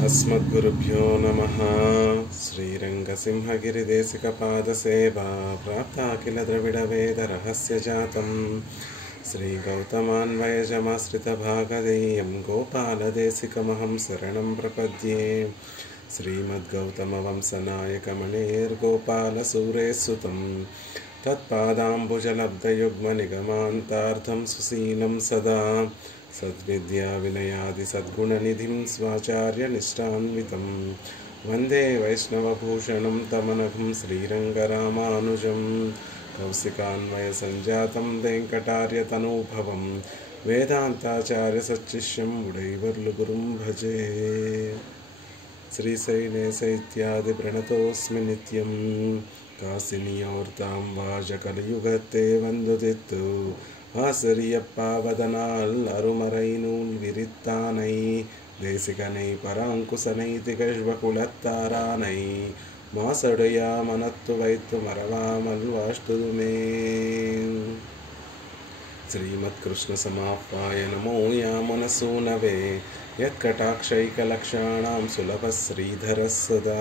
अस्मद्गुरुभ्यो नमः। श्रीरङ्गसिंहगिरिदेशिकपादसेवा प्राप्ताखिलद्रविडवेदरहस्यजातं श्रीगौतमान्वयजमाश्रितभागधेयं गोपालदेशिकमहं शरणं प्रपद्ये। श्रीमद्गौतमवंशनायकमणेर्गोपालसूरेसुतं तत्पादाम्बुजलब्धयुग्मनिगमान्तार्थं सुशीलं सदा सद्विद्याविनयादिसद्गुणनिधिं स्वाचार्यनिष्ठान्वितं वन्दे वैष्णवभूषणं तमनघं श्रीरङ्गरामानुजं कौशिकान्वयसञ्जातं वेङ्कटार्यतनूभवं वेदान्ताचार्यसच्शिष्यं उडैवर्लुगुरुं भजे। श्रीशैलेश इत्यादि प्रणतोऽस्मि नित्यं कासिनियोर्तां वाजकलियुगते वन्दुदित्तु ஆசிரியப்பாவதனால் அருமறை நூல் விரித்தானை தேசிகனை பராங்குசனை திகழ்வகுலத்தாரானை மாசடையா மனத்து வைத்து மறவாமல் வாஷ்டுதுமே. శ్రీమత్కృష్ణ సమాప్యాయ నమో యామనసూనవే యత్కటాక్షైకలక్షాణం సులభ శ్రీధర సదా.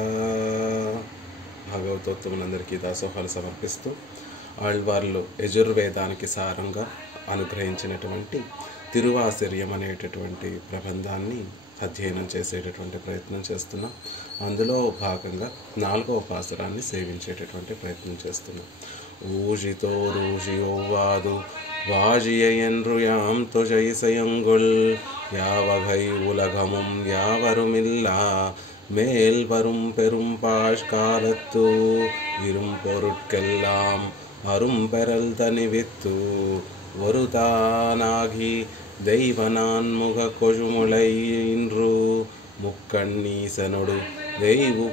భాగవతోత్తములందరికీ దాసోహాలు సమర్పిస్తూ ఆళ్వార్లు యజుర్వేదానికి సారంగా అనుగ్రహించినటువంటి తిరువాసిర్యం అనేటటువంటి ప్రబంధాన్ని అధ్యయనం చేసేటటువంటి ప్రయత్నం చేస్తున్నాం. అందులో భాగంగా 4వ పాసురాన్ని సేవించేటటువంటి ప్రయత్నం చేస్తున్నాం. ఊజితో రూజియోవాదు వాజియ என்று யாம் தொஜைசயங்குள் யாவகை உலகமும் யாவருமில்லா மேல் வரும் பெரும் பாஷ்காலத்து இரும் பொருட்கெல்லாம் அரும்பெறல் தனிவித்து ஒருதானாகி தெய்வனான்முக கொழுமுளை இன்று முக்கண்ணீசனொடு தெய்வு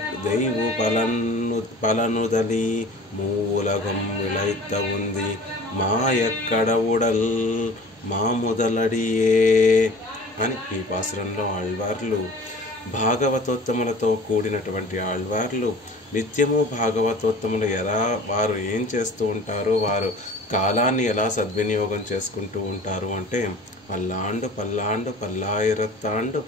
பலனுதலி மூவுலகம் விளைத்த உந்தி మాయక్కడవుడల్ మాముదలడియే అని ఈ పాసురంలో ఆళ్వార్లు భాగవతోత్తములతో కూడినటువంటి ఆళ్వార్లు నిత్యము భాగవతోత్తములు ఎలా వారు ఏం చేస్తూ ఉంటారో, వారు కాలాన్ని ఎలా సద్వినియోగం చేసుకుంటూ ఉంటారు అంటే పల్లాండు పల్లాండు పల్లాయిరత్తాండు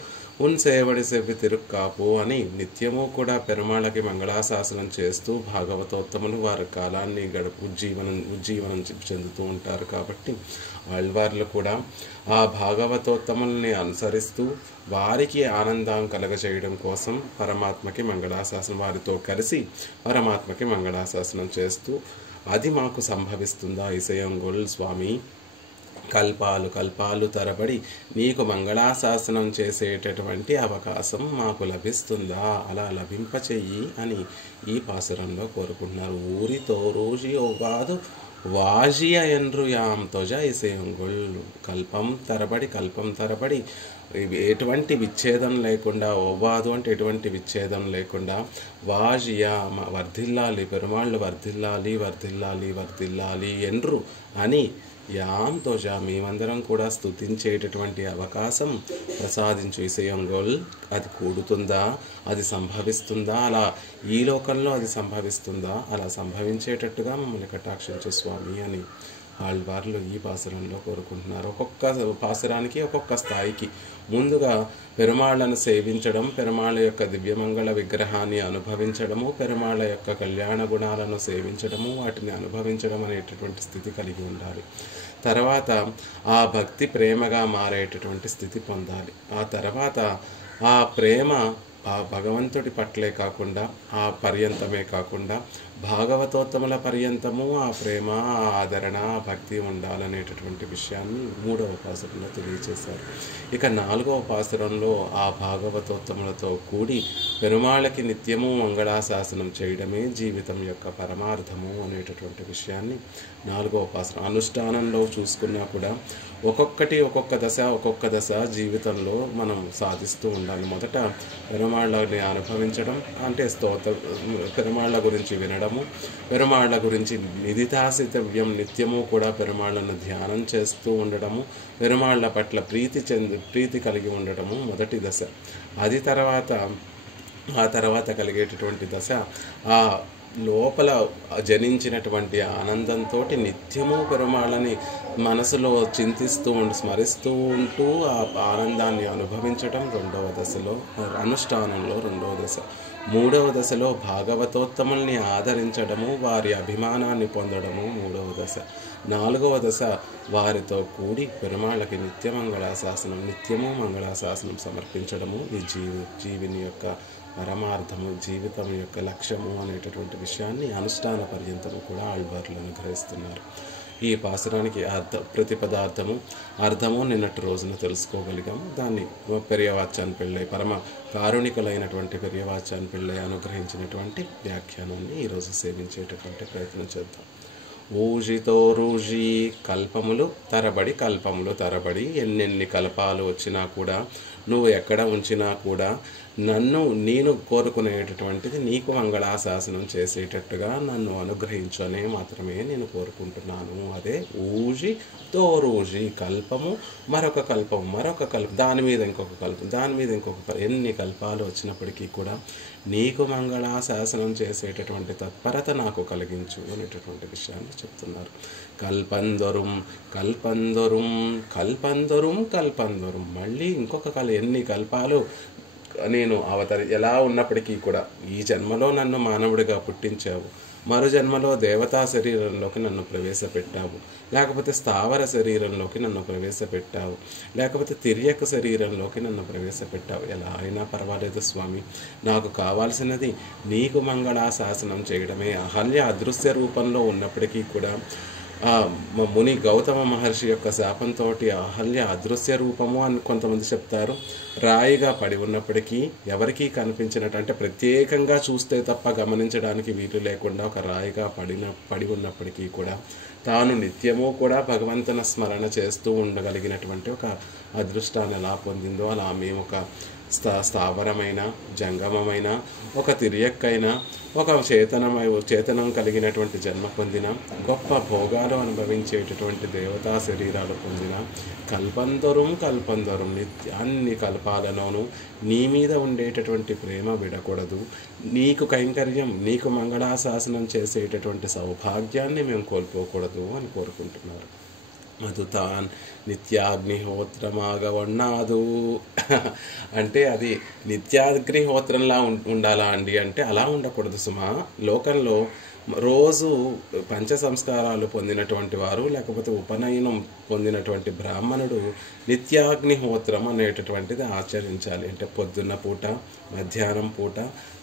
సేవడి సెవ్వి తిరుక్కాపు అని నిత్యము కూడా పెరుమాళకి మంగళాశాసనం చేస్తూ భాగవతోత్తములు వారి కాలాన్ని ఉజ్జీవనం చెందుతూ ఉంటారు. కాబట్టి ఆళ్వార్లు కూడా ఆ భాగవతోత్తముల్ని అనుసరిస్తూ వారికి ఆనందం కలగచేయడం కోసం పరమాత్మకి మంగళాశాసనం, వారితో కలిసి పరమాత్మకి మంగళాశాసనం చేస్తూ అది మాకు సంభవిస్తుందా ఇసయంగొల్ స్వామి, కల్పాలు తరబడి నీకు మంగళాశాసనం చేసేటటువంటి అవకాశం మాకు లభిస్తుందా, అలా లభింపచెయ్యి అని ఈ పాసురంలో కోరుకుంటున్నారు. ఊరితో రోజు కాదు వాజియ ఎండ్రు యాం తొజ ఇసయంగుల్, కల్పం తరబడి ఎటువంటి విచ్ఛేదం లేకుండా, ఓవాదు అంటే ఎటువంటి విచ్ఛేదం లేకుండా, వాజియ వర్ధిల్లాలి, పెరుమాళ్ళు వర్ధిల్లాలి ఎండ్రు అని యాం తోజ మేమందరం కూడా స్తుతించేటటువంటి అవకాశం ప్రసాదించు ఇసయంగోల్. అది కూడుతుందా, అది సంభవిస్తుందా, అలా ఈ లోకంలో అది సంభవిస్తుందా, అలా సంభవించేటట్టుగా మమ్మల్ని కటాక్షించు స్వామి అని ఆళ్వార్లు ఈ పాసురంలో కోరుకుంటున్నారు. ఒక్కొక్క పాసురానికి ఒక్కొక్క స్థాయికి ముందుగా పెరుమాళ్లను సేవించడం, పెరుమాళ్ళ యొక్క దివ్యమంగళ విగ్రహాన్ని అనుభవించడము, పెరుమాళ్ళ యొక్క కళ్యాణ గుణాలను సేవించడము, వాటిని అనుభవించడం అనేటటువంటి స్థితి కలిగి ఉండాలి. తర్వాత ఆ భక్తి ప్రేమగా మారేటటువంటి స్థితి పొందాలి. ఆ తర్వాత ఆ ప్రేమ ఆ భగవంతుడి పట్లే కాకుండా, ఆ పర్యంతమే కాకుండా భాగవతోత్తముల పర్యంతము ఆ ప్రేమ, ఆ ఆదరణ, ఆ భక్తి ఉండాలనేటటువంటి విషయాన్ని 3వ పాసురంలో తెలియజేశారు. ఇక 4వ పాసురంలో ఆ భాగవతోత్తములతో కూడి పెరుమాళ్ళకి నిత్యము మంగళాశాసనం చేయడమే జీవితం యొక్క పరమార్థము అనేటటువంటి విషయాన్ని 4వ పాసురం అనుష్ఠానంలో చూసుకున్నా కూడా ఒక్కొక్క దశ జీవితంలో మనం సాధిస్తూ ఉండాలి. మొదట పెరుమాళ్ళని అనుభవించడం అంటే పెరుమాళ్ళ గురించి వినడము, పెరుమాళ్ళ గురించి నిధితాసితవ్యం నిత్యము కూడా పెరుమాళ్ళను ధ్యానం చేస్తూ ఉండడము, పెరుమాళ్ళ పట్ల ప్రీతి కలిగి ఉండడము మొదటి దశ. ఆ తర్వాత కలిగేటటువంటి దశ ఆ లోపల జనించినటువంటి ఆనందంతో నిత్యము పెరుమాళ్ళని మనసులో చింతిస్తూ స్మరిస్తూ ఉంటూ ఆ ఆనందాన్ని అనుభవించటం రెండవ దశలో, అనుష్ఠానంలో రెండవ దశ. మూడవ దశలో భాగవతోత్తముల్ని ఆదరించడము, వారి అభిమానాన్ని పొందడము మూడవ దశ. నాలుగవ దశ వారితో కూడి పెరుమాళ్ళకి నిత్యమంగళాశాసనం, నిత్యము మంగళాశాసనం సమర్పించడము. ఈ జీవిని యొక్క పరమార్థము, జీవితం యొక్క లక్ష్యము అనేటటువంటి విషయాన్ని అనుష్ఠాన పర్యంతము కూడా ఆళ్వార్లు అనుగ్రహిస్తున్నారు. ఈ పాసురానికి ప్రతి పదార్థము అర్థము నిన్నటి రోజున తెలుసుకోగలిగాము. దాన్ని పెరియవాచాన్ పిళ్ళై, పరమ కారుణికులైనటువంటి పెరియవాచాన్ పిళ్ళై అనుగ్రహించినటువంటి వ్యాఖ్యానాన్ని ఈరోజు సేవించేటటువంటి ప్రయత్నం చేద్దాం. ఊజితో రూజి, కల్పములు తరబడి, కల్పములు తరబడి, ఎన్నెన్ని కల్పాలు వచ్చినా కూడా, నువ్వు ఎక్కడ ఉంచినా కూడా నేను కోరుకునేటటువంటిది నీకు మంగళాశాసనం చేసేటట్టుగా నన్ను అనుగ్రహించు అనే మాత్రమే నేను కోరుకుంటున్నాను. అదే ఊజి తోరూజి, కల్పము మరొక కల్పం, మరొక కల్పం, దాని మీద ఇంకొక కల్పం, దాని మీద ఇంకొక కల్పం, ఎన్ని కల్పాలు వచ్చినప్పటికీ కూడా నీకు మంగళాశాసనం చేసేటటువంటి తత్పరత నాకు కలిగించు అనేటటువంటి విషయాన్ని చెప్తున్నారు. కల్పందొరుం కల్పందొరుం కల్పందొరుం కల్పందొరుం, మళ్ళీ ఇంకొక ఎన్ని కల్పాలు నేను ఎలా ఉన్నప్పటికీ కూడా ఈ జన్మలో నన్ను మానవుడిగా పుట్టించావు, మరు జన్మలో దేవతా శరీరంలోకి నన్ను ప్రవేశపెట్టావు, లేకపోతే స్థావర శరీరంలోకి నన్ను ప్రవేశపెట్టావు, లేకపోతే తిర్యక శరీరంలోకి నన్ను ప్రవేశపెట్టావు. ఎలా అయినా పర్వాలేదు స్వామి, నాకు కావాల్సినది నీకు మంగళాశాసనం చేయడమే. అహల్య అదృశ్య రూపంలో ఉన్నప్పటికీ కూడా ముని గౌతమ మహర్షి యొక్క శాపంతో అహల్య అదృశ్య రూపము అని కొంతమంది చెప్తారు. రాయిగా పడి ఉన్నప్పటికీ, ఎవరికీ కనిపించినట్టు, అంటే ప్రత్యేకంగా చూస్తే తప్ప గమనించడానికి వీలు లేకుండా ఒక రాయిగా పడి ఉన్నప్పటికీ కూడా తాను నిత్యము కూడా భగవంతుని స్మరణ చేస్తూ ఉండగలిగినటువంటి ఒక అదృష్టాన్ని ఎలా పొందిందో, అలా మేము ఒక స్థావరమైన, జంగమమైన, ఒక తిరియక్కైన, ఒక చేతనం కలిగినటువంటి జన్మ పొందిన, గొప్ప భోగాలు అనుభవించేటటువంటి దేవతా శరీరాలు పొందిన, కల్పందొరుం కల్పందొరుం, అన్ని కల్పాలలోనూ నీ మీద ఉండేటటువంటి ప్రేమ విడకూడదు. నీకు కైంకర్యం, నీకు మంగళాశాసనం చేసేటటువంటి సౌభాగ్యాన్ని మేము కోల్పోకూడదు అని కోరుకుంటున్నారు. మధుతాన్ నిత్యాగ్నిహోత్రమాగవన్నాదు అంటే అది నిత్యాగ్నిహోత్రంలా ఉండాలా అండి అంటే అలా ఉండకూడదు సుమా. లోకంలో రోజు పంచ సంస్కారాలు పొందినటువంటి వారు, లేకపోతే ఉపనయనం పొందినటువంటి బ్రాహ్మణుడు నిత్యాగ్నిహోత్రం అనేటటువంటిది ఆచరించాలి. అంటే పొద్దున్న పూట, మధ్యాహ్నం పూట,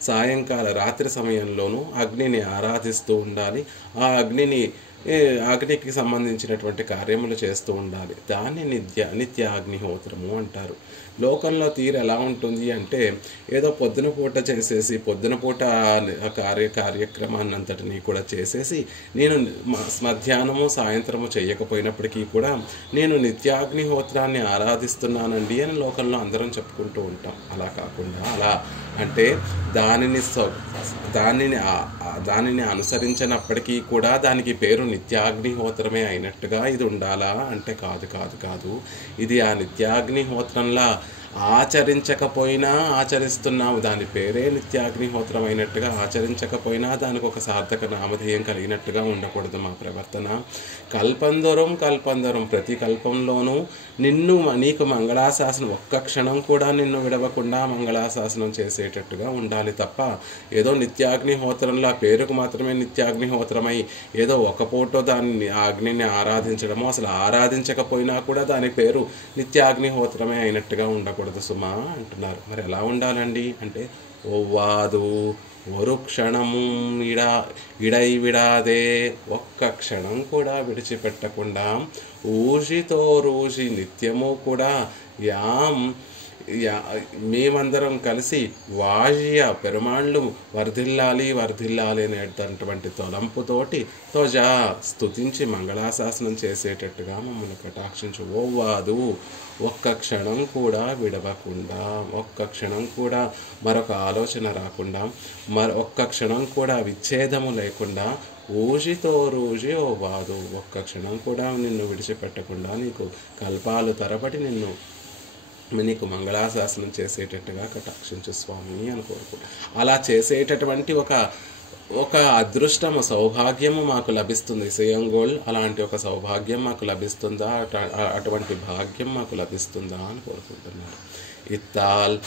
సాయంకాల రాత్రి సమయంలోనూ అగ్నిని ఆరాధిస్తూ ఉండాలి. ఆ అగ్నికి సంబంధించినటువంటి కార్యములు చేస్తూ ఉండాలి. దాన్ని నిత్యాగ్నిహోత్రము అంటారు. లోకంలో తీరు ఎలా ఉంటుంది అంటే ఏదో పొద్దున పూట చేసేసి, పొద్దున పూట కార్యక్రమాన్ని అంతటినీ కూడా చేసేసి, నేను మధ్యాహ్నము సాయంత్రము చేయకపోయినప్పటికీ కూడా నేను నిత్యాగ్నిహోత్రాన్ని ఆరాధిస్తున్నానండి అని లోకంలో అందరం చెప్పుకుంటూ ఉంటాం. అలా కాకుండా, అలా అంటే దానిని అనుసరించినప్పటికీ కూడా దానికి పేరు నిత్యాగ్నిహోత్రమే అయినట్టుగా ఇది ఉండాలా అంటే కాదు. ఇది ఆ నిత్యాగ్నిహోత్రంలా ఆచరించకపోయినా ఆచరిస్తున్నాము, దాని పేరే నిత్యాగ్నిహోత్రం అయినట్టుగా, ఆచరించకపోయినా దానికి ఒక సార్థక నామధేయం కలిగినట్టుగా ఉండకూడదు మా ప్రవర్తన. కల్పందొరం ప్రతి కల్పంలోనూ నీకు మంగళాశాసనం, ఒక్క క్షణం కూడా నిన్ను విడవకుండా మంగళాశాసనం చేసేటట్టుగా ఉండాలి తప్ప ఏదో నిత్యాగ్నిహోత్రంలో పేరుకు మాత్రమే నిత్యాగ్నిహోత్రమై ఏదో ఒక పూట దాన్ని అగ్నిని ఆరాధించడమో, అసలు ఆరాధించకపోయినా కూడా దాని పేరు నిత్యాగ్నిహోత్రమే అయినట్టుగా ఉండకూడదు సుమా అంటున్నారు. మరి ఎలా ఉండాలండి అంటే ఓవాదు ஒரு క్షణము ఇడై విడాదే, ఒక్క క్షణం కూడా విడిచిపెట్టకుండా, ఊజితో రోజి నిత్యము కూడా మేమందరం కలిసి వాజియ పెరుమాళ్ళు వర్ధిల్లాలి అనేటటువంటి తలంపుతోటి తోజా స్తుతించి మంగళాశాసనం చేసేటట్టుగా మమ్మల్ని కటాక్షించు. ఓవాదు, ఒక్క క్షణం కూడా విడవకుండా, ఒక్క క్షణం కూడా మరొక ఆలోచన రాకుండా, ఒక్క క్షణం కూడా విచ్ఛేదము లేకుండా, ఊజితో రోజి ఓ వాదు, ఒక్క క్షణం కూడా నిన్ను విడిచిపెట్టకుండా నీకు కల్పాలు తరబడి నీకు మంగళాశాసనం చేసేటట్టుగా కటాక్షించు స్వామి అని కోరుకుంటా. అలా చేసేటటువంటి ఒక ఒక అదృష్టము సౌభాగ్యము మాకు లభిస్తుంది ఇసయంగోల్, అలాంటి ఒక సౌభాగ్యం మాకు లభిస్తుందా, అటువంటి భాగ్యం మాకు లభిస్తుందా అని కోరుకుంటున్నారు. ఇత్తాల్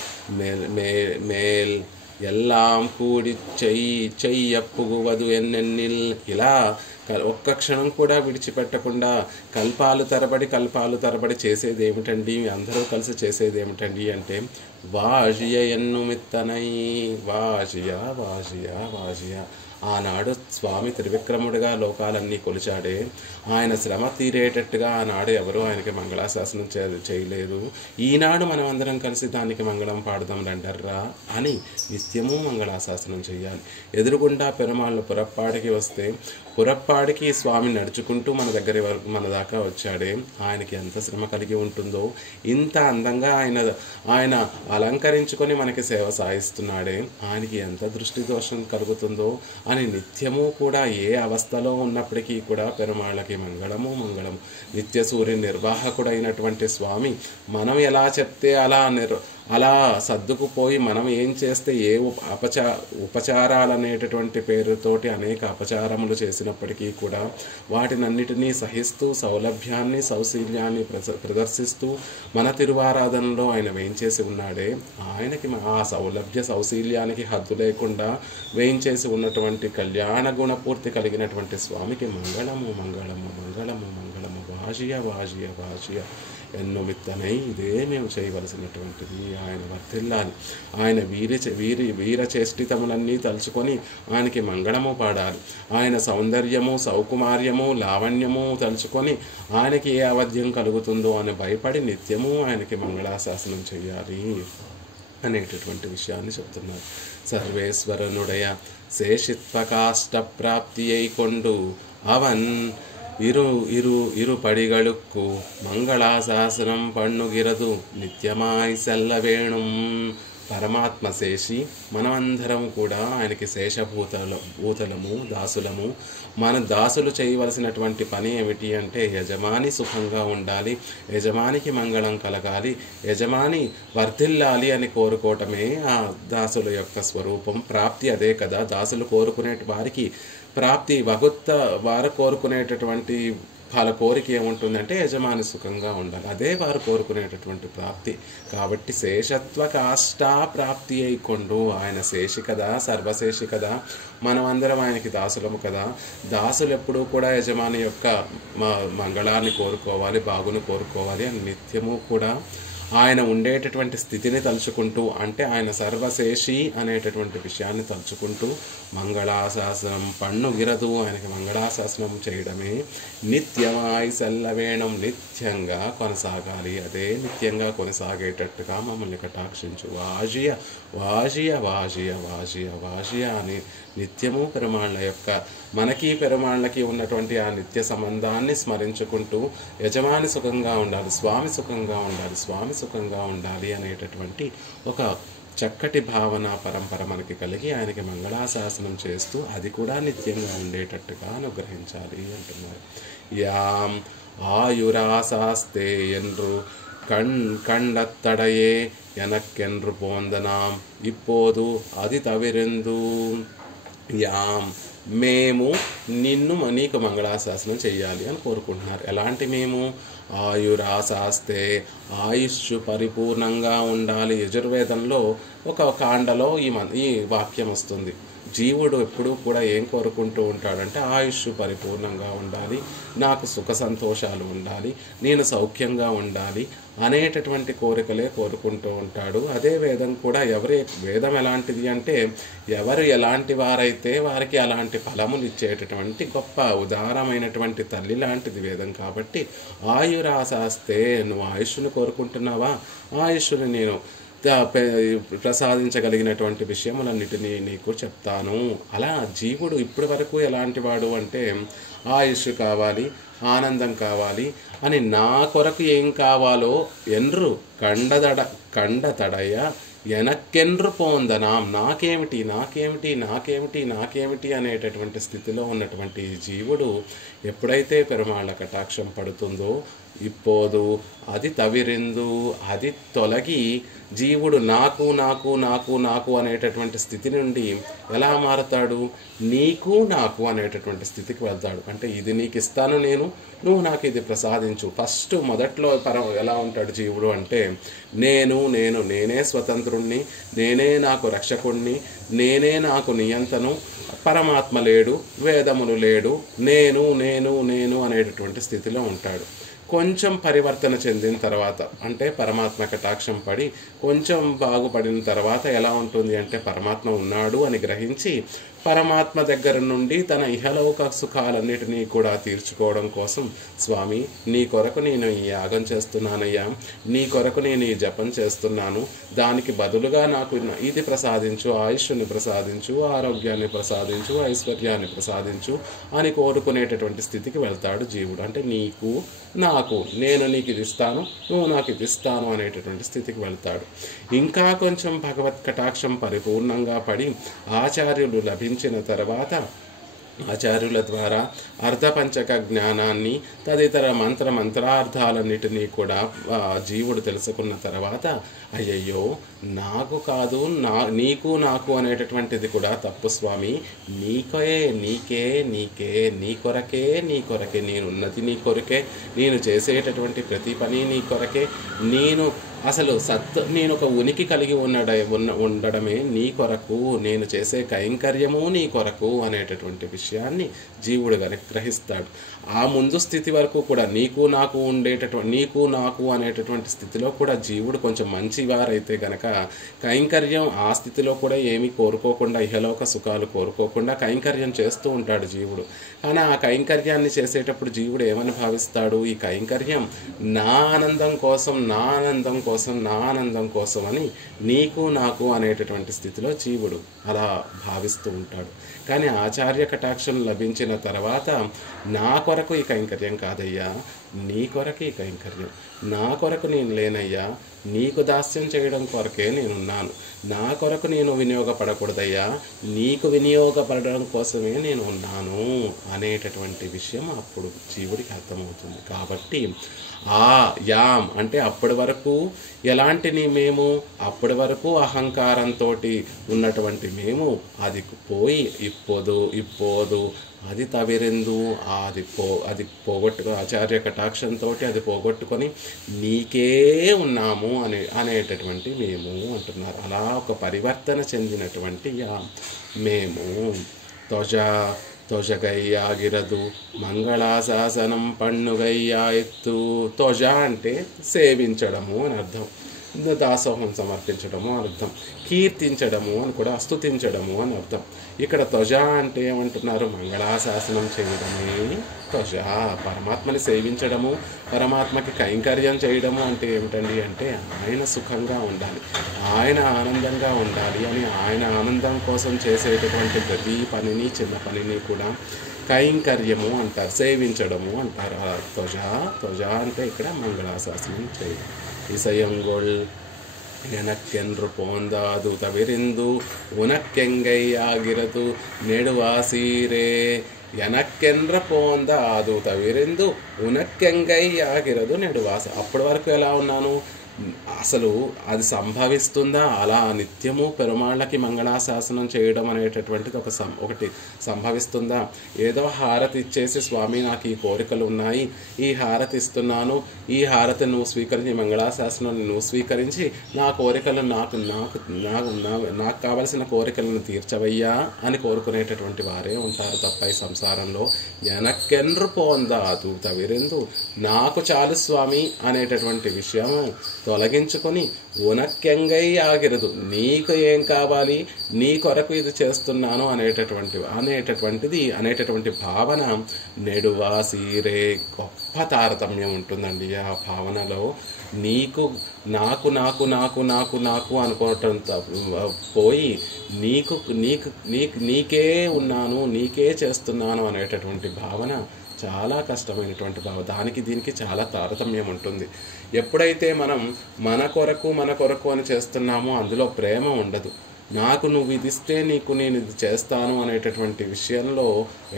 మేల్ ఎల్లాం కూడి చెయ్యప్పుగువదు ఎన్నెన్నిల్. ఇలా ఒక్క క్షణం కూడా విడిచిపెట్టకుండా కల్పాలు తరబడి చేసేది ఏమిటండి, అందరూ కలిసి చేసేది ఏమిటండి అంటే వాజియ ఎన్నుమిత్తనై, వాజియ. ఆనాడు స్వామి త్రివిక్రముడిగా లోకాలన్నీ కొలిచాడే, ఆయన శ్రమ తీరేటట్టుగా ఆనాడు ఎవరూ ఆయనకి మంగళాశాసనం చేయలేదు. ఈనాడు మనం అందరం కలిసి దానికి మంగళం పాడదాం రండర్రా అని నిత్యము మంగళాశాసనం చేయాలి. ఎదురుగుండా పెరుమాళ్ళు పురప్పాడికి వస్తే పురప్పాడికి స్వామి నడుచుకుంటూ మన దాకా వచ్చాడే, ఆయనకి ఎంత శ్రమ కలిగి ఉంటుందో, ఇంత అందంగా ఆయన అలంకరించుకొని మనకి సేవ సాగిస్తున్నాడే, ఆయనకి ఎంత దృష్టి దోషం కలుగుతుందో అని నిత్యము కూడా ఏ అవస్థలో ఉన్నప్పటికీ కూడా పెరుమాళ్ళకి మంగళము. నిత్య సూర్య నిర్వాహకుడైనటువంటి స్వామి మనం ఎలా చెప్తే అలా సర్దుకుపోయి మనం ఏం చేస్తే ఏ ఉపచారాలనేటటువంటి పేరుతోటి అనేక అపచారములు చేసినప్పటికీ కూడా వాటినన్నిటినీ సహిస్తూ సౌలభ్యాన్ని సౌశీల్యాన్ని ప్రదర్శిస్తూ మన తిరువారాధనలో ఆయన వేయించేసి ఉన్నాడే, ఆయనకి ఆ సౌలభ్య సౌశీల్యానికి హద్దు లేకుండా వేయించేసి ఉన్నటువంటి కళ్యాణ గుణపూర్తి కలిగినటువంటి స్వామికి మంగళము. వాజియ ఎన్నుమిత్తనై. ఇదే మేము చేయవలసినటువంటిది. ఆయన వర్ధిల్లాలి, ఆయన వీర చేష్టితములన్నీ తలుచుకొని ఆయనకి మంగళము పాడాలి. ఆయన సౌందర్యము సౌకుమార్యము లావణ్యము తలుచుకొని ఆయనకి ఏ అవధ్యం కలుగుతుందో అని భయపడి నిత్యము ఆయనకి మంగళాశాసనం చేయాలి అనేటటువంటి విషయాన్ని చెప్తున్నారు. సర్వేశ్వరనుడయ శేషిత్వకాష్ట ప్రాప్తి అయికొండు అవన్ ఇరు పడిగಳುక్కు మంగళాశాసనం పన్నుగిరదు నిత్యమాయి సెల్లవేణుం. పరమాత్మ శేషి, మనమందరం కూడా ఆయనకి శేషభూతలము దాసులము. మన దాసులు చేయవలసినటువంటి పని ఏమిటి అంటే యజమాని సుఖంగా ఉండాలి, యజమానికి మంగళం కలగాలి, యజమాని వర్ధిల్లాలి అని కోరుకోవటమే ఆ దాసుల యొక్క స్వరూపం. ప్రాప్తి అదే కదా, దాసులు కోరుకునే వారికి ప్రాప్తి వారు కోరుకునేటటువంటి వాళ్ళ కోరిక ఏముంటుందంటే యజమాని సుఖంగా ఉండాలి, అదే వారు కోరుకునేటటువంటి ప్రాప్తి. కాబట్టి శేషత్వ కాష్టా ప్రాప్తి అయికొండు. ఆయన శేషి కదా, సర్వశేషి కదా, మనమందరం ఆయనకి దాసులము కదా. దాసులు ఎప్పుడూ కూడా యజమాని యొక్క మంగళాన్ని కోరుకోవాలి, బాగును కోరుకోవాలి అని నిత్యము కూడా ఆయన ఉండేటటువంటి స్థితిని తలుచుకుంటూ, అంటే ఆయన సర్వశేషి అనేటటువంటి విషయాన్ని తలుచుకుంటూ మంగళాశాసనం పన్నుగిరదు, ఆయనకి మంగళాశాసనం చేయడమే నిత్యమాయి సెల్లవేణం, నిత్యంగా కొనసాగాలి. అదే నిత్యంగా కొనసాగేటట్టుగా మమ్మల్ని కటాక్షించు. వాజియ అని నిత్యము పెరుమాళ్ళ యొక్క మనకి పెరుమాళ్ళకి ఉన్నటువంటి ఆ నిత్య సంబంధాన్ని స్మరించుకుంటూ యజమాని సుఖంగా ఉండాలి, స్వామి సుఖంగా ఉండాలి అనేటటువంటి ఒక చక్కటి భావన పరంపర మనకి కలిగి ఆయనకి మంగళాశాసనం చేస్తూ అది కూడా నిత్యంగా ఉండేటట్టుగా అనుగ్రహించాలి అంటున్నారు. యాం ఆయురాశాస్తే ఎన్రు కండత్తడయే ఎనక్కెన్రు పోందనాం ఇప్పోదు అది తవిరెందు. యాం మేము నీకు మంగళాశాసనం చేయాలి అని కోరుకుంటున్నారు. ఎలాంటి మేము? ఆయురాశాస్తే ఆయుష్ పరిపూర్ణంగా ఉండాలి. యజుర్వేదంలో ఒక కాండలో ఈ వాక్యం వస్తుంది. జీవుడు ఎప్పుడూ కూడా ఏం కోరుకుంటూ ఉంటాడంటే ఆయుష్ పరిపూర్ణంగా ఉండాలి, నాకు సుఖ సంతోషాలు ఉండాలి, నేను సౌఖ్యంగా ఉండాలి అనేటటువంటి కోరికలే కోరుకుంటూ ఉంటాడు. అదే వేదం కూడా వేదం ఎలాంటిది అంటే ఎవరు ఎలాంటి వారైతే వారికి అలాంటి ఫలములు ఇచ్చేటటువంటి గొప్ప ఉదారమైనటువంటి తల్లి లాంటిది వేదం. కాబట్టి ఆయురాశాస్తే, నువ్వు ఆయుష్ను కోరుకుంటున్నావా, ఆయుష్ను నేను ప్రసాదించగలిగినటువంటి విషయములన్నిటినీ నీకు చెప్తాను. అలా జీవుడు ఇప్పటి వరకు ఎలాంటి వాడు అంటే ఆయుష్ కావాలి, ఆనందం కావాలి అని నా కొరకు ఏం కావాలో ఎన్రు కండతడయ ఎనక్కెన్రు పోందనాం, నాకేమిటి అనేటటువంటి స్థితిలో ఉన్నటువంటి జీవుడు ఎప్పుడైతే పెరుమాళ్ళ కటాక్షం పడుతుందో ఇప్పోదు అది తవిరిందు అది తొలగి జీవుడు నాకు నాకు నాకు నాకు అనేటటువంటి స్థితి నుండి ఎలా మారుతాడు? నీకు నాకు అనేటటువంటి స్థితికి వెళ్తాడు. అంటే ఇది నీకు ఇస్తాను నేను, నువ్వు నాకు ఇది ప్రసాదించు. ఫస్ట్ మొదట్లో ఎలా ఉంటాడు జీవుడు అంటే నేనే స్వతంత్రుణ్ణి, నేనే నాకు రక్షకుణ్ణి, నేనే నాకు నియంతను, పరమాత్మ లేడు, వేదములు లేడు, నేను నేను నేను అనేటటువంటి స్థితిలో ఉంటాడు. కొంచెం పరివర్తన చెందిన తర్వాత అంటే పరమాత్మ కటాక్షం పడి కొంచెం బాగుపడిన తర్వాత ఎలా ఉంటుంది అంటే పరమాత్మ ఉన్నాడు అని గ్రహించి పరమాత్మ దగ్గర నుండి తన ఇహలౌక సుఖాలన్నిటినీ కూడా తీర్చుకోవడం కోసం స్వామి నీ కొరకు నేను ఈ యాగం చేస్తున్నానయ్యా, నీ కొరకు నేను ఈ జపం చేస్తున్నాను, దానికి బదులుగా నాకు ఇది ప్రసాదించు, ఆయుష్ని ప్రసాదించు, ఆరోగ్యాన్ని ప్రసాదించు, ఐశ్వర్యాన్ని ప్రసాదించు అని కోరుకునేటటువంటి స్థితికి వెళ్తాడు జీవుడు. అంటే నీకు నాకు, నేను నీకు ఇది ఇస్తాను, నువ్వు నాకు ఇది ఇస్తాను అనేటటువంటి స్థితికి వెళ్తాడు. ఇంకా కొంచెం భగవత్ కటాక్షం పరిపూర్ణంగా పడి ఆచార్యులు లభించిన తర్వాత ఆచార్యుల ద్వారా అర్ధపంచక జ్ఞానాన్ని తదితర మంత్రార్థాలన్నిటినీ కూడా జీవుడు తెలుసుకున్న తర్వాత అయ్యయ్యో నాకు కాదు, నీకు నాకు అనేటటువంటిది కూడా తప్పు స్వామి, నీకే నీ కొరకే నేనున్నది నీ కొరకే, నేను చేసేటటువంటి ప్రతి పని నీ కొరకే, అసలు నేను ఒక ఉనికి కలిగి ఉండడమే నీ కొరకు, నేను చేసే కైంకర్యము నీ కొరకు అనేటటువంటి విషయాన్ని జీవుడు గ్రహిస్తాడు. ఆ ముందు స్థితి వరకు కూడా నీకు నాకు అనేటటువంటి స్థితిలో కూడా జీవుడు కొంచెం మంచివారైతే గనక కైంకర్యం ఆ స్థితిలో కూడా ఏమీ కోరుకోకుండా ఇహలోక సుఖాలు కోరుకోకుండా కైంకర్యం చేస్తూ ఉంటాడు జీవుడు. కానీ ఆ కైంకర్యాన్ని చేసేటప్పుడు జీవుడు ఏమని భావిస్తాడు? ఈ కైంకర్యం నా ఆనందం కోసం అని నీకు నాకు అనేటటువంటి స్థితిలో జీవుడు అలా భావిస్తూ ఉంటాడు. కానీ ఆచార్య కటాక్షం లభించిన తర్వాత నా కొరకు ఈ కైంకర్యం కాదయ్యా, నీ కొరకు ఈ కైంకర్యం, నా కొరకు నేను లేనయ్యా, నీకు దాస్యం చేయడం కొరకే నేనున్నాను, నా కొరకు నేను వినియోగపడకూడదయ్యా, నీకు వినియోగపడడం కోసమే నేను ఉన్నాను అనేటటువంటి విషయం అప్పుడు జీవుడికి అర్థమవుతుంది. కాబట్టి యాం అంటే అప్పటి వరకు ఎలాంటిని మేము, అప్పటి వరకు అహంకారంతో ఉన్నటువంటి మేము అది పోయి ఇప్పోదు అది తవిరిందు అది పోగొట్టుకో ఆచార్య కటాక్షంతో అది పోగొట్టుకొని నీకే ఉన్నాము అనేటటువంటి మేము అంటున్నారు. అలా ఒక పరివర్తన చెందినటువంటి మేము తొజగయ్యాగిరదు మంగళాశాసనం పన్నుగయ్యా ఎత్తు. తొజ అంటే సేవించడము అని అర్థం, దాసోహం సమర్పించడము అని అర్థం, కీర్తించడము అని కూడా స్తుతించడము అని అర్థం. ఇక్కడ త్వజ అంటే ఏమంటున్నారు? మంగళాశాసనం చేయడమే త్వజ. పరమాత్మని సేవించడము, పరమాత్మకి కైంకర్యం చేయడము అంటే ఏమిటండి అంటే ఆయన సుఖంగా ఉండాలి, ఆయన ఆనందంగా ఉండాలి అని ఆయన ఆనందం కోసం చేసేటటువంటి ప్రతి పనిని చిన్న పనిని కూడా కైంకర్యము అంటారు, సేవించడము అంటారు. త్వజ అంటే ఇక్కడ మంగళాశాసనం చేయడం. இசையங்கொள் எனக்கென்று போந்தாது தவிரிந்து உனக்கெங்கையாகிறது நெடுவாசீரே. ఎనక్కెండ్ర పోందాదు తవిరిందు ఉనక్కెంగైయాగిరదు నెడువాసి. అప్పటి వరకు ఎలా ఉన్నాను? అసలు అది సంభవిస్తుందా? అలా నిత్యము పెరుమాళ్ళకి మంగళాశాసనం చేయడం అనేటటువంటిది ఒకటి సంభవిస్తుందా? ఏదో హారతి ఇచ్చేసి స్వామి నాకు ఈ కోరికలు ఉన్నాయి, ఈ హారతి ఇస్తున్నాను, ఈ హారతి నువ్వు స్వీకరించి, మంగళాశాసనాన్ని నువ్వు స్వీకరించి నా కోరికలు నాకు కావలసిన కోరికలను తీర్చవయ్యా అని కోరుకునేటటువంటి వారే ఉంటారు తప్ప ఈ సంసారంలో. ఎనక్కెండ్రు పోందాదు తవిరిందు నాకు చాలు స్వామి అనేటటువంటి విషయం తొలగించుకొని ఉనక్కెంగై ఆగిరదు, నీకు ఏం కావాలి, నీ కొరకు ఇది చేస్తున్నాను అనేటటువంటి భావన నెడువాసీరే. గొప్ప తారతమ్యం ఉంటుందండి ఆ భావనలో. నీకు నాకు నాకు నాకు నాకు నాకు అనుకోవటం పోయి నీకే ఉన్నాను, నీకే చేస్తున్నాను అనేటటువంటి భావన చాలా కష్టమైనటువంటి భావం. దానికి దీనికి చాలా తారతమ్యం ఉంటుంది. ఎప్పుడైతే మనం మన కొరకు అని చేస్తున్నామో అందులో ప్రేమ ఉండదు. నాకు నువ్వు ఇది ఇస్తే నీకు నేను ఇది చేస్తాను అనేటటువంటి విషయంలో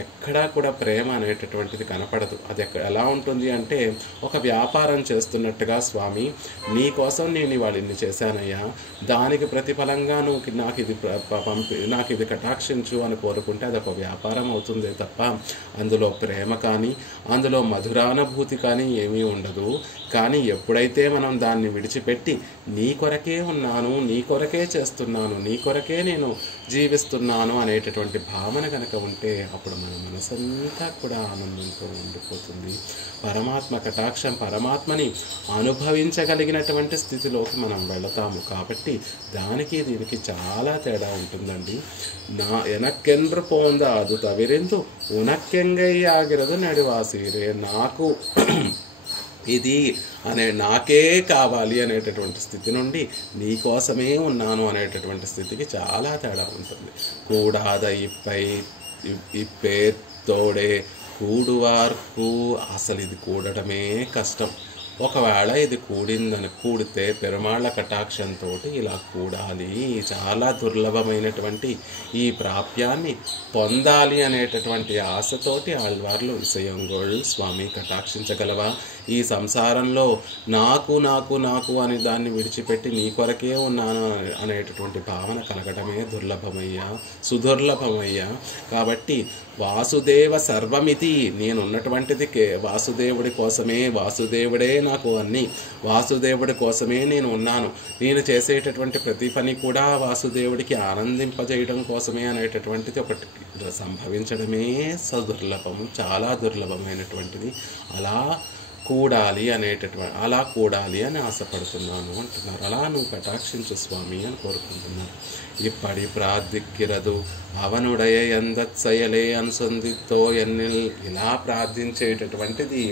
ఎక్కడా కూడా ప్రేమ అనేటటువంటిది కనపడదు. అది ఎలా ఉంటుంది అంటే ఒక వ్యాపారం చేస్తున్నట్టుగా, స్వామి నీ కోసం నేను ఇవాళ ఇన్ని చేశానయ్యా, దానికి ప్రతిఫలంగా నువ్వు నాకు ఇది కటాక్షించు అని కోరుకుంటే అది ఒక వ్యాపారం అవుతుందే తప్ప అందులో ప్రేమ కానీ అందులో మధురానుభూతి కానీ ఏమీ ఉండదు. కానీ ఎప్పుడైతే మనం దాన్ని విడిచిపెట్టి నీ కొరకే ఉన్నాను, నీ కొరకే చేస్తున్నాను, నీ కొరకే నేను జీవిస్తున్నాను అనేటటువంటి భావన కనుక ఉంటే అప్పుడు మన మనసంతా కూడా ఆనందంతో ఉండిపోతుంది. పరమాత్మ కటాక్షం, పరమాత్మని అనుభవించగలిగినటువంటి స్థితిలోకి మనం వెళతాము. కాబట్టి దానికి దీనికి చాలా తేడా ఉంటుందండి. ఎనక్కెండ్రు పోంద అది తవిరిందు ఉనక్కెంగై ఆగిరదు నడివాసిరే, నాకు ఇది నాకే కావాలి అనేటటువంటి స్థితి నుండి నీ కోసమే ఉన్నాను అనేటటువంటి స్థితికి చాలా తేడా ఉంటుంది. కూడాద ఇప్పే తోడే కూడువార్కు, అసలు ఇది కూడటమే కష్టం. ఒకవేళ ఇది కూడితే పెరుమాళ్ళ కటాక్షంతో ఇలా కూడాలి, చాలా దుర్లభమైనటువంటి ఈ ప్రాప్యాన్ని పొందాలి అనేటటువంటి ఆశతోటి ఆళ్వార్లు ఇసయంగోళ్ స్వామి కటాక్షించగలవా? ఈ సంసారంలో నాకు నాకు నాకు అని దాన్ని విడిచిపెట్టి నీ కొరకే ఉన్నాను అనేటటువంటి భావన కలగటమే దుర్లభమయ్యా, సుదుర్లభమయ్యా. కాబట్టి వాసుదేవ సర్వమితి, నేనున్నటువంటిది వాసుదేవుడి కోసమే, వాసుదేవుడే నాకు అన్నీ, వాసుదేవుడి కోసమే నేను ఉన్నాను, నేను చేసేటటువంటి ప్రతి పని కూడా వాసుదేవుడికి ఆనందింపజేయడం కోసమే అనేటటువంటిది ఒకటి సంభవించడమే సదుర్లభము, చాలా దుర్లభమైనటువంటిది. అలా కూడాలి అని ఆశపడుతున్నాను అంటున్నారు. అలా నువ్వు కటాక్షించు స్వామి అని కోరుకుంటున్నారు. ఇప్పటి ప్రార్థిక్కిరదు అవనుడయ ఎందత్సయలే అనుసంధితో ఎన్నిల్, ఇలా ప్రార్థించేటటువంటిది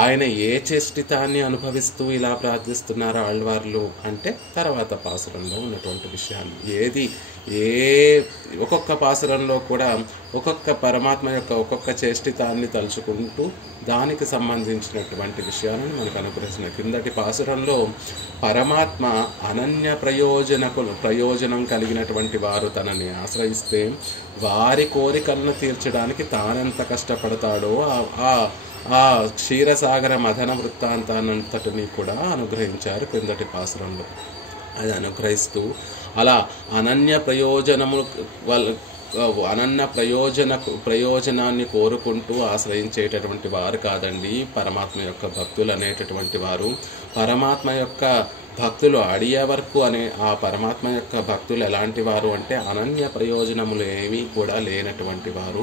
ఆయన ఏ చేష్టితాన్ని అనుభవిస్తూ ఇలా ప్రార్థిస్తున్నారు ఆళ్వార్లు అంటే తర్వాత పాసురంలో ఉన్నటువంటి విషయాలు. ఒక్కొక్క పాసురంలో కూడా ఒక్కొక్క పరమాత్మ యొక్క ఒక్కొక్క చేష్టితాన్ని తలుచుకుంటూ దానికి సంబంధించినటువంటి విషయాలను మనకు అనుగ్రహిస్తున్న. కిందటి పాసురంలో పరమాత్మ అనన్య ప్రయోజనం కలిగినటువంటి వారు తనని ఆశ్రయిస్తే వారి కోరికలను తీర్చడానికి తానెంత కష్టపడతాడో ఆ క్షీరసాగర మథన వృత్తాంతానంతటిని కూడా అనుగ్రహించారు క్రిందటి పాసురంలో. అది అనుగ్రహిస్తూ అలా అనన్య ప్రయోజనాన్ని కోరుకుంటూ ఆశ్రయించేటటువంటి వారు కాదండి పరమాత్మ యొక్క భక్తులు అనేటటువంటి వారు. పరమాత్మ యొక్క భక్తులు అడిగే వరకు అనే ఆ పరమాత్మ యొక్క భక్తులు ఎలాంటి వారు అంటే అనన్య ప్రయోజనములు ఏమీ కూడా లేనటువంటి వారు,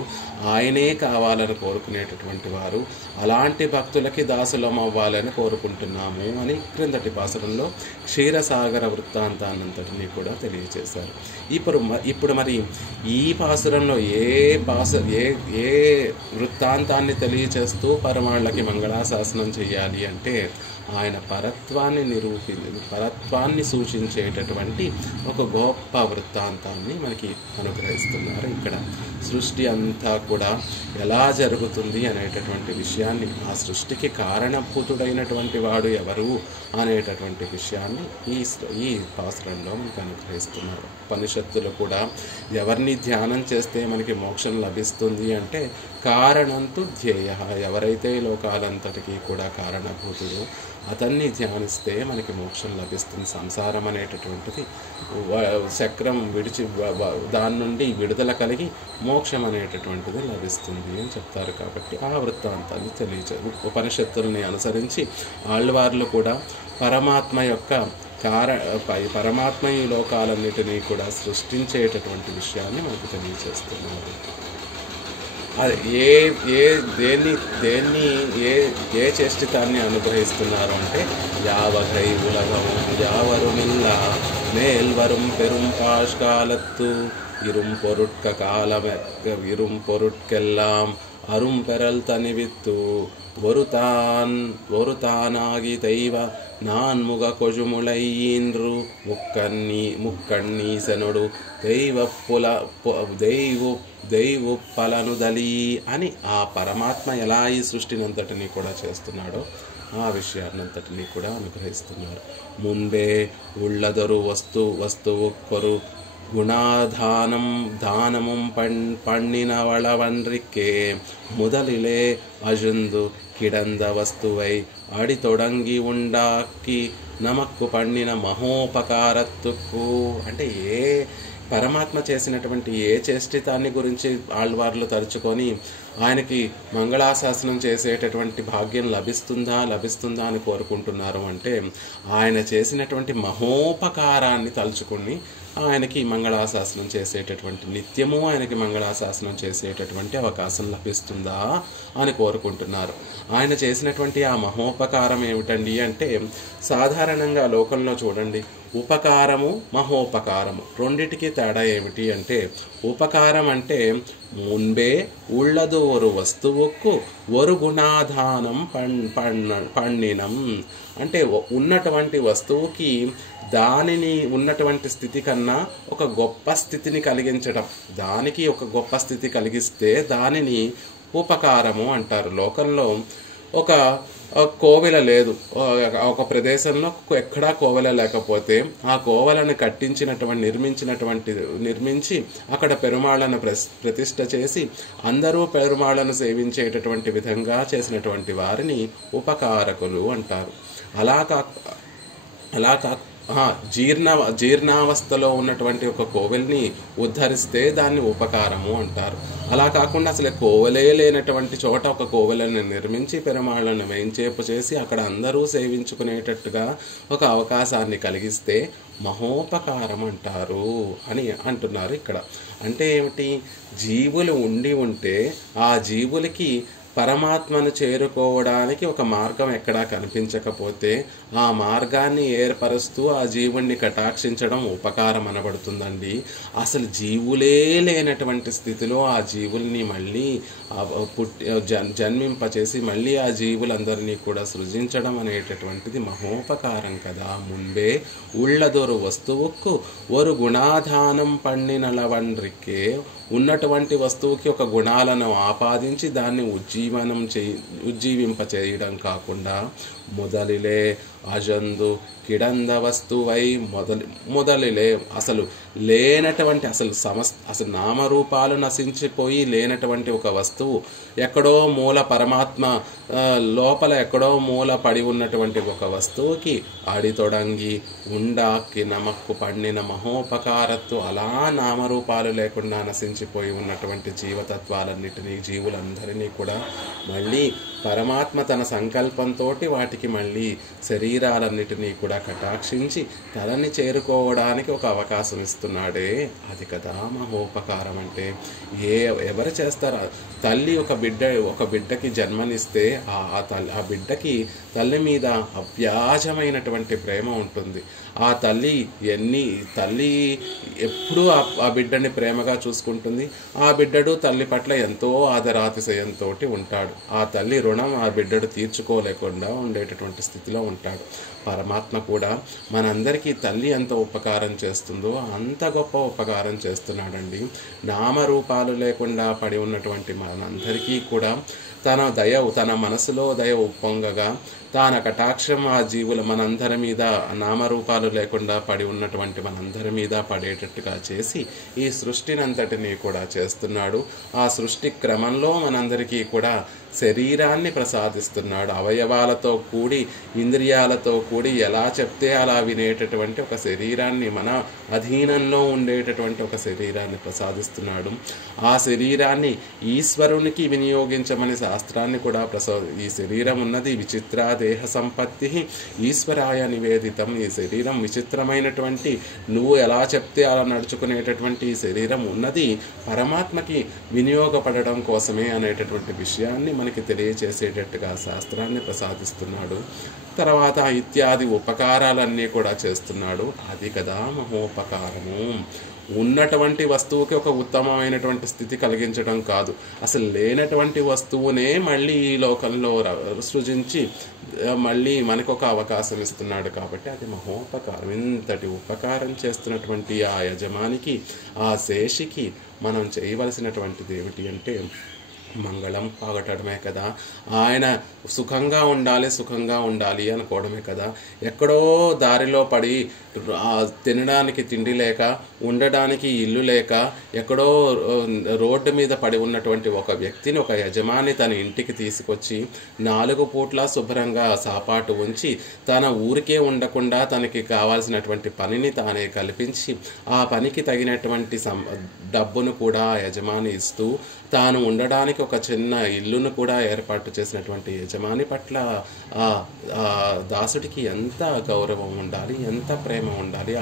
ఆయనే కావాలని కోరుకునేటటువంటి వారు. అలాంటి భక్తులకి దాసులం అవ్వాలని కోరుకుంటున్నాము అని క్రిందటి పాసురంలో క్షీరసాగర వృత్తాంతాన్నంతటినీ కూడా తెలియజేశారు. ఇప్పుడు మరి ఈ పాసురంలో ఏ వృత్తాంతాన్ని తెలియచేస్తూ పరమాళ్ళకి మంగళాశాసనం చేయాలి అంటే ఆయన పరత్వాన్ని సూచించేటటువంటి ఒక గొప్ప వృత్తాంతాన్ని మనకి అనుగ్రహిస్తున్నారు. ఇక్కడ సృష్టి అంతా కూడా ఎలా జరుగుతుంది అనేటటువంటి విషయాన్ని, ఆ సృష్టికి కారణభూతుడైనటువంటి వాడు ఎవరు అనేటటువంటి విషయాన్ని ఈ పాసురంలో మనకు అనుగ్రహిస్తున్నారు. ఉపనిషత్తులు కూడా ఎవరిని ధ్యానం చేస్తే మనకి మోక్షం లభిస్తుంది అంటే కారణంతు ధ్యేయ, ఎవరైతే లోకాలంతటికీ కూడా కారణభూతుడు అతన్ని ధ్యానిస్తే మనకి మోక్షం లభిస్తుంది. సంసారం అనేటటువంటిది చక్రం దాని నుండి విడుదల కలిగి మోక్షం అనేటటువంటిది లభిస్తుంది అని చెప్తారు. కాబట్టి ఆ వృత్తాంతాన్ని ఉపనిషత్తుల్ని అనుసరించి ఆళ్వార్లు కూడా పరమాత్మ ఈ లోకాలన్నిటినీ కూడా సృష్టించేటటువంటి విషయాన్ని మనకు తెలియజేస్తున్నారు. అది ఏ చేష్టితాన్ని అనుగ్రహిస్తున్నారు అంటే యావగై ఉలగం యావరుమిల్ల మేల్వரும் பெரும் பாஷ்காலத்து இரும் பொருட்கெல்லாம் அரும் பெறல் தனிவித்து ஒருதானாகி தெய்வ நான்முக கொழுமுளையின்று ముక్కన్నీసనుడు దైవ పలనుదలి అని ఆ పరమాత్మ ఎలా ఈ సృష్టినంతటినీ కూడా చేస్తున్నాడో ఆ విషయాన్నంతటినీ కూడా అనుగ్రహిస్తున్నారు. ముందే ఉళ్ళదరు వస్తువు தானமும் பண்ணினவளவன்றிக்கே முதலிலே அழுந்து கிடந்த వస్తువై అడి తొడంగి ఉండాకి నమక్కు పండిన మహోపకారత్తుకు. అంటే ఏ పరమాత్మ చేసినటువంటి ఏ చేష్టితాన్ని గురించి ఆళ్వార్లు తలుచుకొని ఆయనకి మంగళాశాసనం చేసేటటువంటి భాగ్యం లభిస్తుందా అని కోరుకుంటున్నారు అంటే ఆయన చేసినటువంటి మహోపకారాన్ని తలుచుకొని ఆయనకి మంగళాశాసనం చేసేటటువంటి నిత్యము ఆయనకి మంగళాశాసనం చేసేటటువంటి అవకాశం లభిస్తుందా అని కోరుకుంటున్నారు. ఆయన చేసినటువంటి ఆ మహోపకారం ఏమిటండి అంటే సాధారణంగా లోకంలో చూడండి, ఉపకారము మహోపకారము రెండిటికి తేడా ఏమిటి అంటే ఉపకారం అంటే మున్బే ఉళ్ళదు ఒక వస్తువుకు ఒక గుణాధానం పండినం అంటే ఉన్నటువంటి వస్తువుకి దానిని ఉన్నటువంటి స్థితి కన్నా ఒక గొప్ప స్థితిని కలిగించడం, దానికి ఒక గొప్ప స్థితి కలిగిస్తే దానిని ఉపకారము అంటారు. లోకంలో ఒక కోవెల లేదు, ఒక ప్రదేశంలో ఎక్కడా కోవెల లేకపోతే ఆ కోవెలను నిర్మించి అక్కడ పెరుమాళ్ళను ప్రతిష్ఠ చేసి అందరూ పెరుమాళ్ళను సేవించేటటువంటి విధంగా చేసినటువంటి వారిని ఉపకారకులు అంటారు. జీర్ణావస్థలో ఉన్నటువంటి ఒక కోవెల్ని ఉద్ధరిస్తే దాన్ని ఉపకారము అంటారు. అలా కాకుండా అసలు కోవెలే లేనటువంటి చోట ఒక కోవెలను నిర్మించి పెరుమాళ్ళను వేంచేపు చేసి అక్కడ అందరూ సేవించుకునేటట్టుగా ఒక అవకాశాన్ని కలిగిస్తే మహోపకారం అంటారు అని అంటున్నారు ఇక్కడ. అంటే ఏమిటి, జీవులు ఉంటే ఆ జీవులకి పరమాత్మను చేరుకోవడానికి ఒక మార్గం ఎక్కడా కనిపించకపోతే ఆ మార్గాన్ని ఏర్పరుస్తూ ఆ జీవుణ్ణి కటాక్షించడం ఉపకారం అనబడుతుందండి. అసలు జీవులే లేనటువంటి స్థితిలో ఆ జీవుల్ని మళ్ళీ జన్మింపచేసి మళ్ళీ ఆ జీవులందరినీ కూడా సృజించడం అనేటటువంటిది మహోపకారం కదా. మున్బే ఉళ్ళదొరు వస్తువుకు ఒక గుణాధానం పండినలవండ్రికే, ఉన్నటువంటి వస్తువుకి ఒక గుణాలను ఆపాదించి దాన్ని ఉజ్జీవింప చేయడం కాకుండా మొదలిలే అజందు కిడంద వస్తువై మొదలిలే అసలు లేనటువంటి అసలు నామరూపాలు నశించిపోయి లేనటువంటి ఒక వస్తువు ఎక్కడో మూల పరమాత్మ లోపల ఎక్కడో మూల పడి ఉన్నటువంటి ఒక వస్తువుకి అడితొడంగి ఉండాకి నమక్కు పండిన మహోపకారత్తు అలా నామరూపాలు లేకుండా నశించిపోయి ఉన్నటువంటి జీవతత్వాలన్నిటినీ జీవులందరినీ కూడా మళ్ళీ పరమాత్మ తన సంకల్పంతో వాటికి మళ్ళీ శరీరాలన్నిటినీ కూడా కటాక్షించి తనని చేరుకోవడానికి ఒక అవకాశం ఇస్తున్నాడే, అది కదా మహోపకారం అంటే. ఎవరు చేస్తారా? తల్లి ఒక బిడ్డకి జన్మనిస్తే ఆ బిడ్డకి తల్లి మీద అవ్యాజమైనటువంటి ప్రేమ ఉంటుంది. ఆ తల్లి ఎప్పుడూ ఆ బిడ్డని ప్రేమగా చూసుకుంటుంది. ఆ బిడ్డడు తల్లి పట్ల ఎంతో ఆదరాతిశయంతో ఉంటాడు. ఆ తల్లి రుణం ఆ బిడ్డడు తీర్చుకోలేకుండా ఉండేటటువంటి స్థితిలో ఉంటాడు. పరమాత్మ కూడా మనందరికీ తల్లి ఎంత ఉపకారం చేస్తుందో అంత గొప్ప ఉపకారం చేస్తున్నాడండి. నామరూపాలు లేకుండా పడి ఉన్నటువంటి మనందరికీ కూడా తన మనసులో దయ ఉప్పొంగగా తాన కటాక్షం ఆ జీవుల మనందరి మీద నామరూపాలు లేకుండా పడి ఉన్నటువంటి మనందరి మీద పడేటట్టుగా చేసి ఈ సృష్టినంతటినీ కూడా చేస్తున్నాడు. ఆ సృష్టి క్రమంలో మనందరికీ కూడా శరీరాన్ని ప్రసాదిస్తున్నాడు. అవయవాలతో కూడి ఇంద్రియాలతో కూడి ఎలా చెప్తే అలా వినేటటువంటి ఒక శరీరాన్ని, మన అధీనంలో ఉండేటటువంటి ఒక శరీరాన్ని ప్రసాదిస్తున్నాడు. ఆ శరీరాన్ని ఈశ్వరునికి వినియోగించమని శాస్త్రాన్ని కూడా ఈ శరీరం ఉన్నది విచిత్ర దేహ సంపత్తి ఈశ్వరాయ నివేదితం. ఈ శరీరం విచిత్రమైనటువంటి, నువ్వు ఎలా చెప్తే అలా నడుచుకునేటటువంటి ఈ శరీరం ఉన్నది పరమాత్మకి వినియోగపడడం కోసమే అనేటటువంటి విషయాన్ని మనకి తెలియచేసేటట్టుగా శాస్త్రాన్ని ప్రసాదిస్తున్నాడు. తర్వాత ఇత్యాది ఉపకారాలన్నీ కూడా చేస్తున్నాడు. అది కదా మహోపకారము. ఉన్నటువంటి వస్తువుకి ఒక ఉత్తమమైనటువంటి స్థితి కలిగించడం కాదు, అసలు లేనటువంటి వస్తువునే మళ్ళీ ఈ లోకంలో సృజించి మళ్ళీ మనకు ఒక అవకాశం ఇస్తున్నాడు. కాబట్టి అది మహోపకారం. ఇంతటి ఉపకారం చేస్తున్నటువంటి ఆ యజమానికి, ఆ శేషికి మనం చేయవలసినటువంటిది ఏమిటి అంటే మంగళం పాగటమే కదా, ఆయన సుఖంగా ఉండాలి అనుకోవడమే కదా. ఎక్కడో దారిలో పడి తినడానికి తిండి లేక, ఉండడానికి ఇల్లు లేక, ఎక్కడో రోడ్డు మీద పడి ఉన్నటువంటి ఒక వ్యక్తిని ఒక యజమాని తన ఇంటికి తీసుకొచ్చి 4 పూట్ల శుభ్రంగా సాపాటు ఉంచి తన ఊరికే ఉండకుండా తనకి కావాల్సినటువంటి పనిని తానే కల్పించి ఆ పనికి తగినటువంటి డబ్బును కూడా యజమాని ఇస్తూ తాను ఉండడానికి ఒక చిన్న ఇల్లును కూడా ఏర్పాటు చేసినటువంటి యజమాని పట్ల దాసుడికి ఎంత గౌరవం ఉండాలి, ఎంత ప్రేమ ఉండాలి.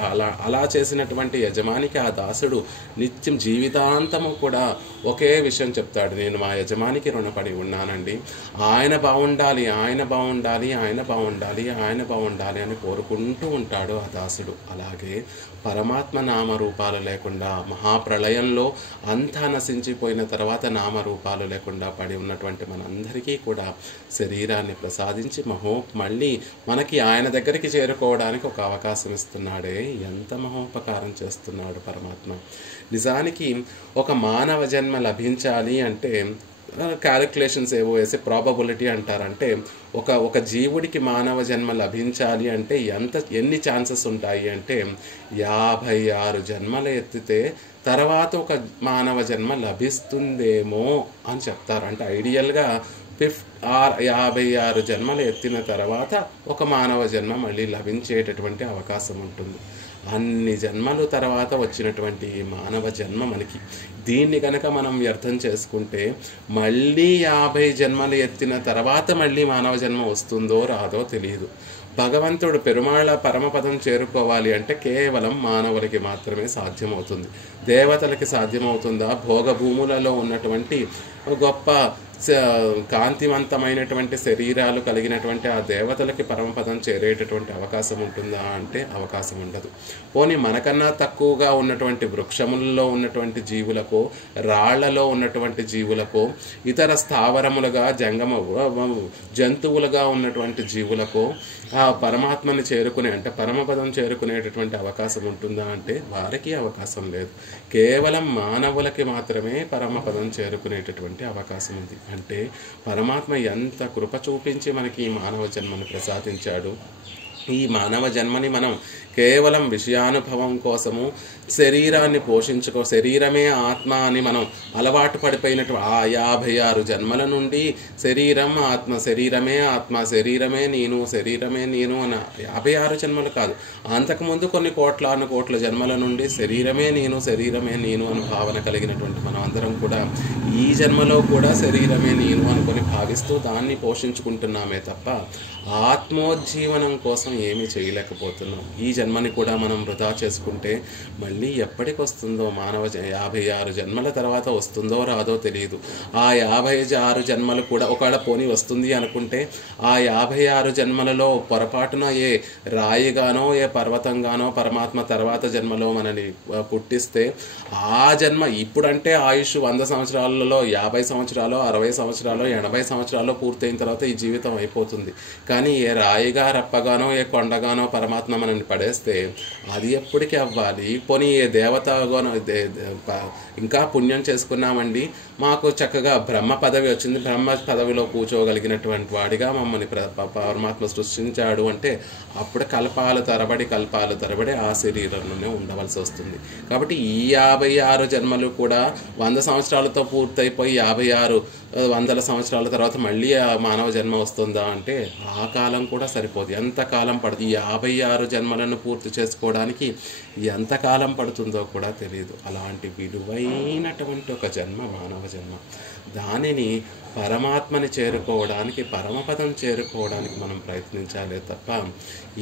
అలా చేసినటువంటి యజమానికి ఆ దాసుడు నిత్యం జీవితాంతము కూడా ఒకే విషయం చెప్తాడు, నేను మా యజమానికి రుణపడి ఉన్నానండి, ఆయన బాగుండాలి అని కోరుకుంటూ ఉంటాడు ఆ దాసుడు. అలాగే పరమాత్మ నామరూపాలు లేకుండా మహాప్రళయంలో అంతా నశించిపోయిన తర్వాత నామరూపాలు లేకుండా పడి ఉన్నటువంటి మనందరికీ కూడా శరీరాన్ని ప్రసాదించి మళ్ళీ మనకి ఆయన దగ్గరికి చేరుకోవడానికి ఒక అవకాశం ఇస్తున్నాడే, ఎంత మహోపకారం చేస్తున్నాడు పరమాత్మ. నిజానికి ఒక మానవ జన్మ లభించాలి అంటే క్యాలిక్యులేషన్స్ ఏవో వేసి ప్రాబబిలిటీ అంటారంటే ఒక జీవుడికి మానవ జన్మ లభించాలి అంటే ఎన్ని ఛాన్సెస్ ఉంటాయి అంటే 56 జన్మలు ఎత్తితే తర్వాత ఒక మానవ జన్మ లభిస్తుందేమో అని చెప్తారు. అంటే ఐడియల్గా 56 జన్మలు ఎత్తిన తర్వాత ఒక మానవ జన్మ మళ్ళీ లభించేటటువంటి అవకాశం ఉంటుంది. అన్ని జన్మలు తర్వాత వచ్చినటువంటి మానవ జన్మ మనకి, దీన్ని కనుక మనం వ్యర్థం చేసుకుంటే మళ్ళీ 50 జన్మలు ఎత్తిన తర్వాత మళ్ళీ మానవ జన్మ వస్తుందో రాదో తెలియదు. భగవంతుడు పెరుమాళ పరమపదం చేరుకోవాలి అంటే కేవలం మానవులకి మాత్రమే సాధ్యమవుతుంది. దేవతలకి సాధ్యమవుతుందా? భోగభూములలో ఉన్నటువంటి గొప్ప కాంతివంతమైనటువంటి శరీరాలు కలిగినటువంటి ఆ దేవతలకి పరమపదం చేరేటటువంటి అవకాశం ఉంటుందా అంటే అవకాశం ఉండదు. పోనీ మనకన్నా తక్కువగా ఉన్నటువంటి వృక్షములలో ఉన్నటువంటి జీవులకు, రాళ్లలో ఉన్నటువంటి జీవులకు, ఇతర స్థావరములుగా జంతువులుగా ఉన్నటువంటి జీవులకు ఆ పరమాత్మని అంటే పరమపదం చేరుకునేటటువంటి అవకాశం ఉంటుందా అంటే వారికి అవకాశం లేదు. కేవలం మానవులకి మాత్రమే పరమపదం చేరుకునేటటువంటి అవకాశం ఉంది. అంటే పరమాత్మ ఎంత కృప చూపించి మనకి ఈ మానవ జన్మను ప్రసాదించాడు. ఈ మానవ జన్మని మనం కేవలం విషయానుభవం కోసము శరీరాన్ని శరీరమే ఆత్మ అని మనం అలవాటు పడిపోయినట్టు ఆ 56 జన్మల నుండి శరీరం ఆత్మ, శరీరమే ఆత్మ, శరీరమే నేను అన్న 56 జన్మలు కాదు, అంతకుముందు కొన్ని కోట్ల జన్మల నుండి శరీరమే నేను అని భావన కలిగినటువంటి మనం అందరం కూడా ఈ జన్మలో కూడా శరీరమే నేను అనుకొని భావిస్తూ దాన్ని పోషించుకుంటున్నామే తప్ప ఆత్మోజ్జీవనం కోసం ఏమీ చేయలేకపోతున్నాం. ఈ జన్మని కూడా మనం వృధా చేసుకుంటే మళ్ళీ ఎప్పటికి వస్తుందో 56 జన్మల తర్వాత వస్తుందో రాదో తెలియదు. ఆ 56 జన్మలు కూడా ఒకవేళ పోనీ వస్తుంది అనుకుంటే ఆ 56 జన్మలలో పొరపాటున ఏ రాయిగానో ఏ పర్వతంగానో పరమాత్మ తర్వాత జన్మలో మనని పుట్టిస్తే ఆ జన్మ ఇప్పుడంటే ఆయుష్ 100 సంవత్సరాలలో 50 సంవత్సరాలు 60 సంవత్సరాలు 80 సంవత్సరాలు పూర్తయిన తర్వాత ఈ జీవితం అయిపోతుంది. కానీ ఏ రాయిగా రప్పగానో ఏ కొండగానో పరమాత్మ మనల్ని పడేస్తే అది ఎప్పటికీ అవ్వాలి. పోనీ ఏ దేవతగానో ఇంకా పుణ్యం చేసుకున్నామండి, మాకు చక్కగా బ్రహ్మ పదవి వచ్చింది, బ్రహ్మ పదవిలో కూర్చోగలిగినటువంటి వాడిగా మమ్మల్ని పరమాత్మ సృష్టించాడు అంటే అప్పుడు కల్పాల తరబడి ఆ శరీరంలోనే ఉండవలసి వస్తుంది. కాబట్టి ఈ 56 జన్మలు కూడా 100 సంవత్సరాలతో పూర్తయిపోయి 56 సంవత్సరాల తర్వాత మళ్ళీ ఆ మానవ జన్మ వస్తుందా అంటే ఆ కాలం కూడా సరిపోదు. ఎంత కాలం పడుతుంది, ఈ 56 జన్మలను పూర్తి చేసుకోవడానికి ఎంత కాలం పడుతుందో కూడా తెలియదు. అలాంటి విలువైనటువంటి ఒక జన్మ మానవ జన్మ. దానిని పరమాత్మని చేరుకోవడానికి, పరమపదం చేరుకోవడానికి మనం ప్రయత్నించాలే తప్ప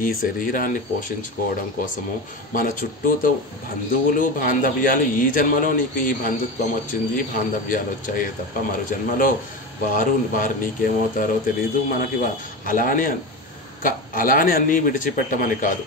ఈ శరీరాన్ని పోషించుకోవడం కోసము మన చుట్టూతో బంధువులు బాంధవ్యాలు, ఈ జన్మలో నీకు ఈ బంధుత్వం వచ్చింది, బాంధవ్యాలు వచ్చాయే తప్ప మరో జన్మలో వారు నీకేమవుతారో తెలియదు. మనకి అలానే అన్నీ విడిచిపెట్టమని కాదు,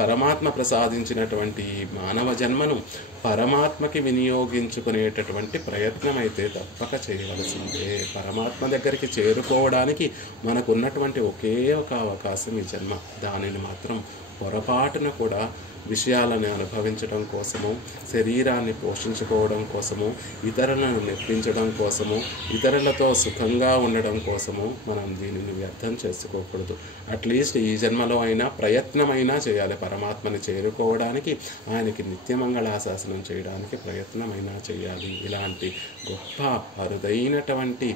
పరమాత్మ ప్రసాదించినటువంటి మానవ జన్మను పరమాత్మకి వినియోగించుకునేటటువంటి ప్రయత్నం అయితే తప్పక చేయవలసిందే. పరమాత్మ దగ్గరికి చేరుకోవడానికి మనకున్నటువంటి ఒకే ఒక అవకాశం ఈ జన్మ. దానిని మాత్రం పొరపాటున కూడా విషయాలను అనుభవించడం కోసము, శరీరాన్ని పోషించుకోవడం కోసము, ఇతరులను మెప్పించడం కోసము, ఇతరులతో సుఖంగా ఉండడం కోసము మనం దీనిని వ్యర్థం చేసుకోకూడదు. అట్లీస్ట్ ఈ జన్మలో అయినా ప్రయత్నమైనా చేయాలి. పరమాత్మని చేరుకోవడానికి, ఆయనకి నిత్యమంగళాశాసనం చేయడానికి ప్రయత్నమైనా చేయాలి. ఇలాంటి గొప్ప అరుదైనటువంటి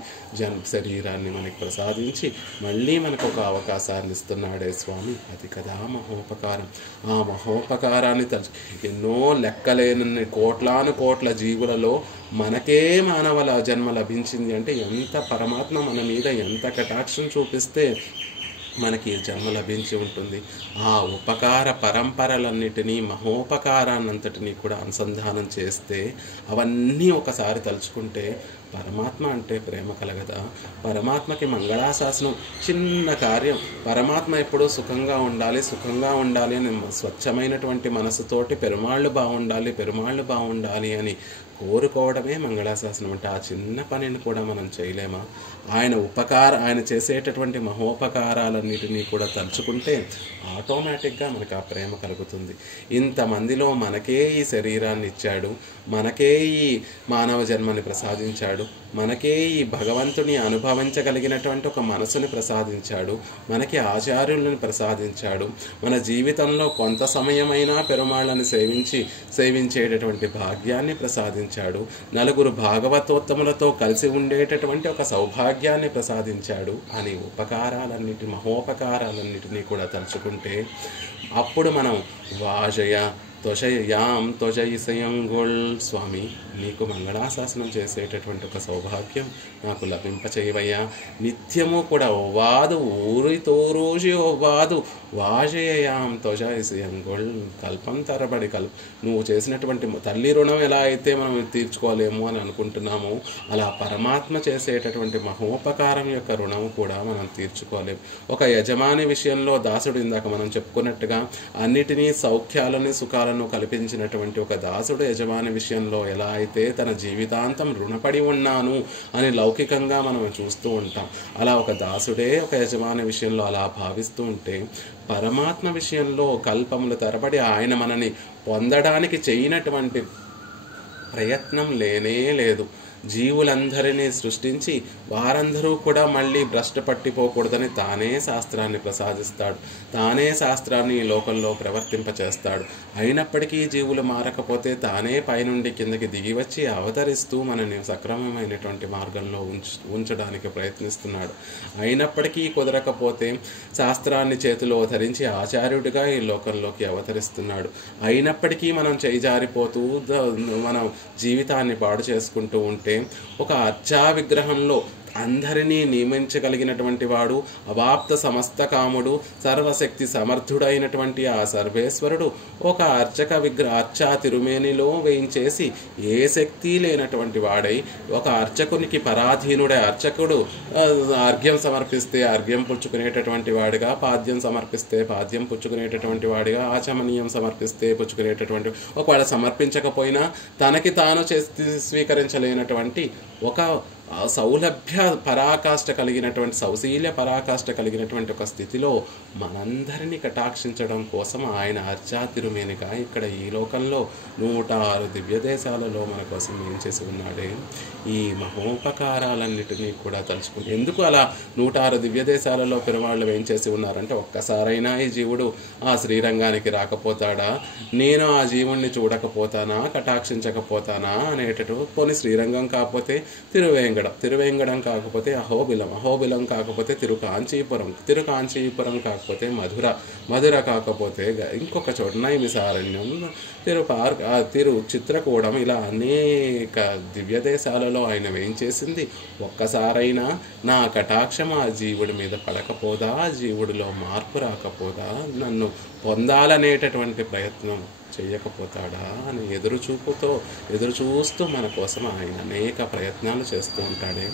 శరీరాన్ని మనకి ప్రసాదించి మళ్ళీ మనకు ఒక అవకాశాన్ని ఇస్తున్నాడే స్వామి. అది కదా మహోపకారం. ఆ మహోపకారాన్ని ఎన్నో లెక్కలేనన్ని కోట్లాను కోట్ల జీవులలో మనకే మానవ జన్మ లభించింది అంటే ఎంత పరమాత్మ మన మీద ఎంత కటాక్షం చూపిస్తే మనకి జన్మ లభించి ఉంటుంది. ఆ ఉపకార పరంపరలన్నిటినీ, మహోపకారాన్నంతటినీ కూడా అనుసంధానం చేస్తే, అవన్నీ ఒకసారి తలుచుకుంటే పరమాత్మ అంటే ప్రేమ కలగదా? పరమాత్మకి మంగళాశాసనం చిన్న కార్యం. పరమాత్మ ఎప్పుడూ సుఖంగా ఉండాలి అని స్వచ్ఛమైనటువంటి మనసుతోటి పెరుమాళ్ళు బాగుండాలి అని కోరుకోవడమే మంగళాశాసనం. అంటే ఆ చిన్న పనిని కూడా మనం చేయలేమా? ఆయన చేసేటటువంటి మహోపకారాలన్నిటినీ కూడా తలుచుకుంటే ఆటోమేటిక్గా మనకు ఆ ప్రేమ కలుగుతుంది. ఇంతమందిలో మనకే ఈ శరీరాన్ని ఇచ్చాడు, మనకే ఈ మానవ జన్మని ప్రసాదించాడు, మనకే ఈ భగవంతుని అనుభవించగలిగినటువంటి ఒక మనసుని ప్రసాదించాడు, మనకి ఆచార్యులను ప్రసాదించాడు, మన జీవితంలో కొంత సమయమైనా పెరుమాళ్ళని సేవించేటటువంటి భాగ్యాన్ని ప్రసాదించాడు, నలుగురు భాగవతోత్తములతో కలిసి ఉండేటటువంటి ఒక సౌభాగ్యాన్ని ప్రసాదించాడు అని మహోపకారాలన్నిటినీ కూడా తలుచుకుంటే అప్పుడు మనం వాజయ త్వజయాం త్వజయిసయంగోళ్ స్వామి, నీకు మంగళాశాసనం చేసేటటువంటి ఒక సౌభాగ్యం నాకు లభింపచేయవయ్యా. నిత్యము కూడా ఓవాదు ఊరితోరోజి ఓవాదు వాజయాం త్వజయిసయంగోళ్. కల్పం తరబడి నువ్వు చేసినటువంటి తల్లి రుణం ఎలా అయితే మనం తీర్చుకోలేము అని అనుకుంటున్నామో, అలా పరమాత్మ చేసేటటువంటి మహోపకారం యొక్క రుణం కూడా మనం తీర్చుకోలేము. ఒక యజమాని విషయంలో దాసుడు, ఇందాక మనం చెప్పుకున్నట్టుగా అన్నిటినీ సౌఖ్యాలని సుఖాలను కల్పించినటువంటి ఒక దాసుడు యజమాని విషయంలో ఎలా అయితే తన జీవితాంతం రుణపడి ఉన్నాను అని లౌకికంగా మనం చూస్తూ ఉంటాం, అలా ఒక దాసుడే ఒక యజమాని విషయంలో అలా భావిస్తూ ఉంటే, పరమాత్మ విషయంలో కల్పముల తరబడి ఆయన మనని పొందడానికి చేయనటువంటి ప్రయత్నం లేనే లేదు. జీవులందరినీ సృష్టించి వారందరూ కూడా మళ్ళీ భ్రష్ట పట్టిపోకూడదని తానే శాస్త్రాన్ని ప్రసాదిస్తాడు, తానే శాస్త్రాన్ని ఈ లోకంలో ప్రవర్తింపచేస్తాడు. అయినప్పటికీ జీవులు మారకపోతే తానే పైనుండి కిందకి దిగివచ్చి అవతరిస్తూ మనని సక్రమమైనటువంటి మార్గంలో ఉంచడానికి ప్రయత్నిస్తున్నాడు. అయినప్పటికీ కుదరకపోతే శాస్త్రాన్ని చేతిలో ధరించి ఆచార్యుడిగా ఈ లోకంలోకి అవతరిస్తున్నాడు. అయినప్పటికీ మనం చేయిజారిపోతూ మనం జీవితాన్ని పాడు చేసుకుంటూ ఉంటే, ఒక అర్చా విగ్రహంలో అందరినీ నియమించగలిగినటువంటి వాడు, అవాప్త సమస్త కాముడు, సర్వశక్తి సమర్థుడైనటువంటి ఆ సర్వేశ్వరుడు ఒక అర్చా తిరుమేనిలో వేయించేసి ఏ శక్తి లేనటువంటి వాడై ఒక అర్చకునికి పరాధీనుడై, అర్చకుడు అర్ఘ్యం సమర్పిస్తే అర్ఘ్యం పుచ్చుకునేటటువంటి వాడిగా, పాద్యం సమర్పిస్తే పాద్యం పుచ్చుకునేటటువంటి వాడిగా, ఆచమనీయం సమర్పిస్తే పుచ్చుకునేటటువంటి, ఒకవేళ సమర్పించకపోయినా తనకి తాను స్వీకరించలేనటువంటి ఒక సౌలభ్య పరాకాష్ఠ కలిగినటువంటి, సౌశీల్య పరాకాష్ఠ కలిగినటువంటి ఒక స్థితిలో మనందరినీ కటాక్షించడం కోసం ఆయన అర్చా తిరుమేనిగా ఇక్కడ ఈ లోకంలో 106 దివ్య దేశాలలో మన కోసం ఏం చేసి ఉన్నాడే. ఈ మహోపకారాలన్నిటినీ కూడా తలుచుకుని, ఎందుకు అలా 106 దివ్య దేశాలలో పెరుమాళ్ళు ఏం చేసి ఉన్నారంటే, ఒక్కసారైనా ఈ జీవుడు ఆ శ్రీరంగానికి రాకపోతాడా, నేను ఆ జీవుణ్ణి చూడకపోతానా, కటాక్షించకపోతానా అనేటట్టు. పోనీ శ్రీరంగం కాకపోతే తిరువేంగడం కాకపోతే అహోబిలం కాకపోతే తిరుకాంచీపురం కాకపోతే మధుర కాకపోతే ఇంకొక చోట నైమిసారణ్యం, తిరు చిత్రకూడం, ఇలా అనేక దివ్య దేశాలలో ఆయన ఏం చేసింది. ఒక్కసారైనా నా కటాక్షం ఆ జీవుడి మీద పడకపోదా, ఆ జీవుడిలో మార్పు రాకపోదా, నన్ను పొందాలనేటటువంటి ప్రయత్నం చేయకపోతాడా అని ఎదురుచూస్తూ మన కోసం ఆయన అనేక ప్రయత్నాలు చేస్తూ ఉంటాడే.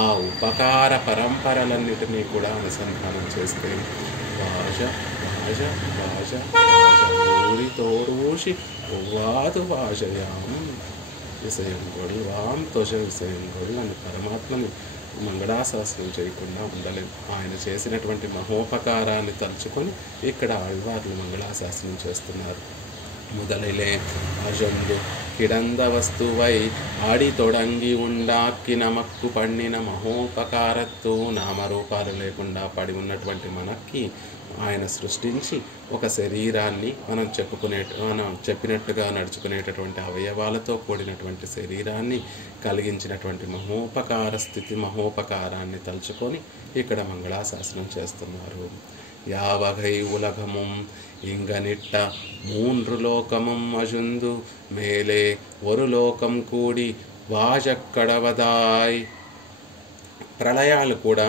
ఆ ఉపకార పరంపరలన్నిటినీ కూడా అనుసంధానం చేస్తే వాజ ఊరితోరూషి వాదు వాజయాం విషయంగోడు వాం త్వజ విషయంగోడు అని పరమాత్మని మంగళాశాసనం చేయకుండా ఉండలేం. ఆయన చేసినటువంటి మహోపకారాన్ని తలుచుకొని ఇక్కడ ఆళ్వార్లు మంగళాశాసనం చేస్తున్నారు. முதலிலே அஜொந்து கிடந்த వస్తువై ఆడి తొడంగి ఉండాక్కి నమక్కు పండిన మహోపకారత్తు నామరూపాలు లేకుండా పడి ఉన్నటువంటి మనకి ఆయన సృష్టించి ఒక శరీరాన్ని మనం చెప్పినట్టుగా నడుచుకునేటటువంటి అవయవాలతో కూడినటువంటి శరీరాన్ని కలిగించినటువంటి మహోపకార స్థితి మహోపకారాన్ని తలుచుకొని ఇక్కడ మంగళాశాసనం చేస్తున్నారు. యావగై ఉలగముం ఇంగనిట్ట మూండ్రు లోకముం అజుందు మేలే ఒరు లోకం కూడి వాజక్కడవదాయ్. ప్రళయాలు కూడా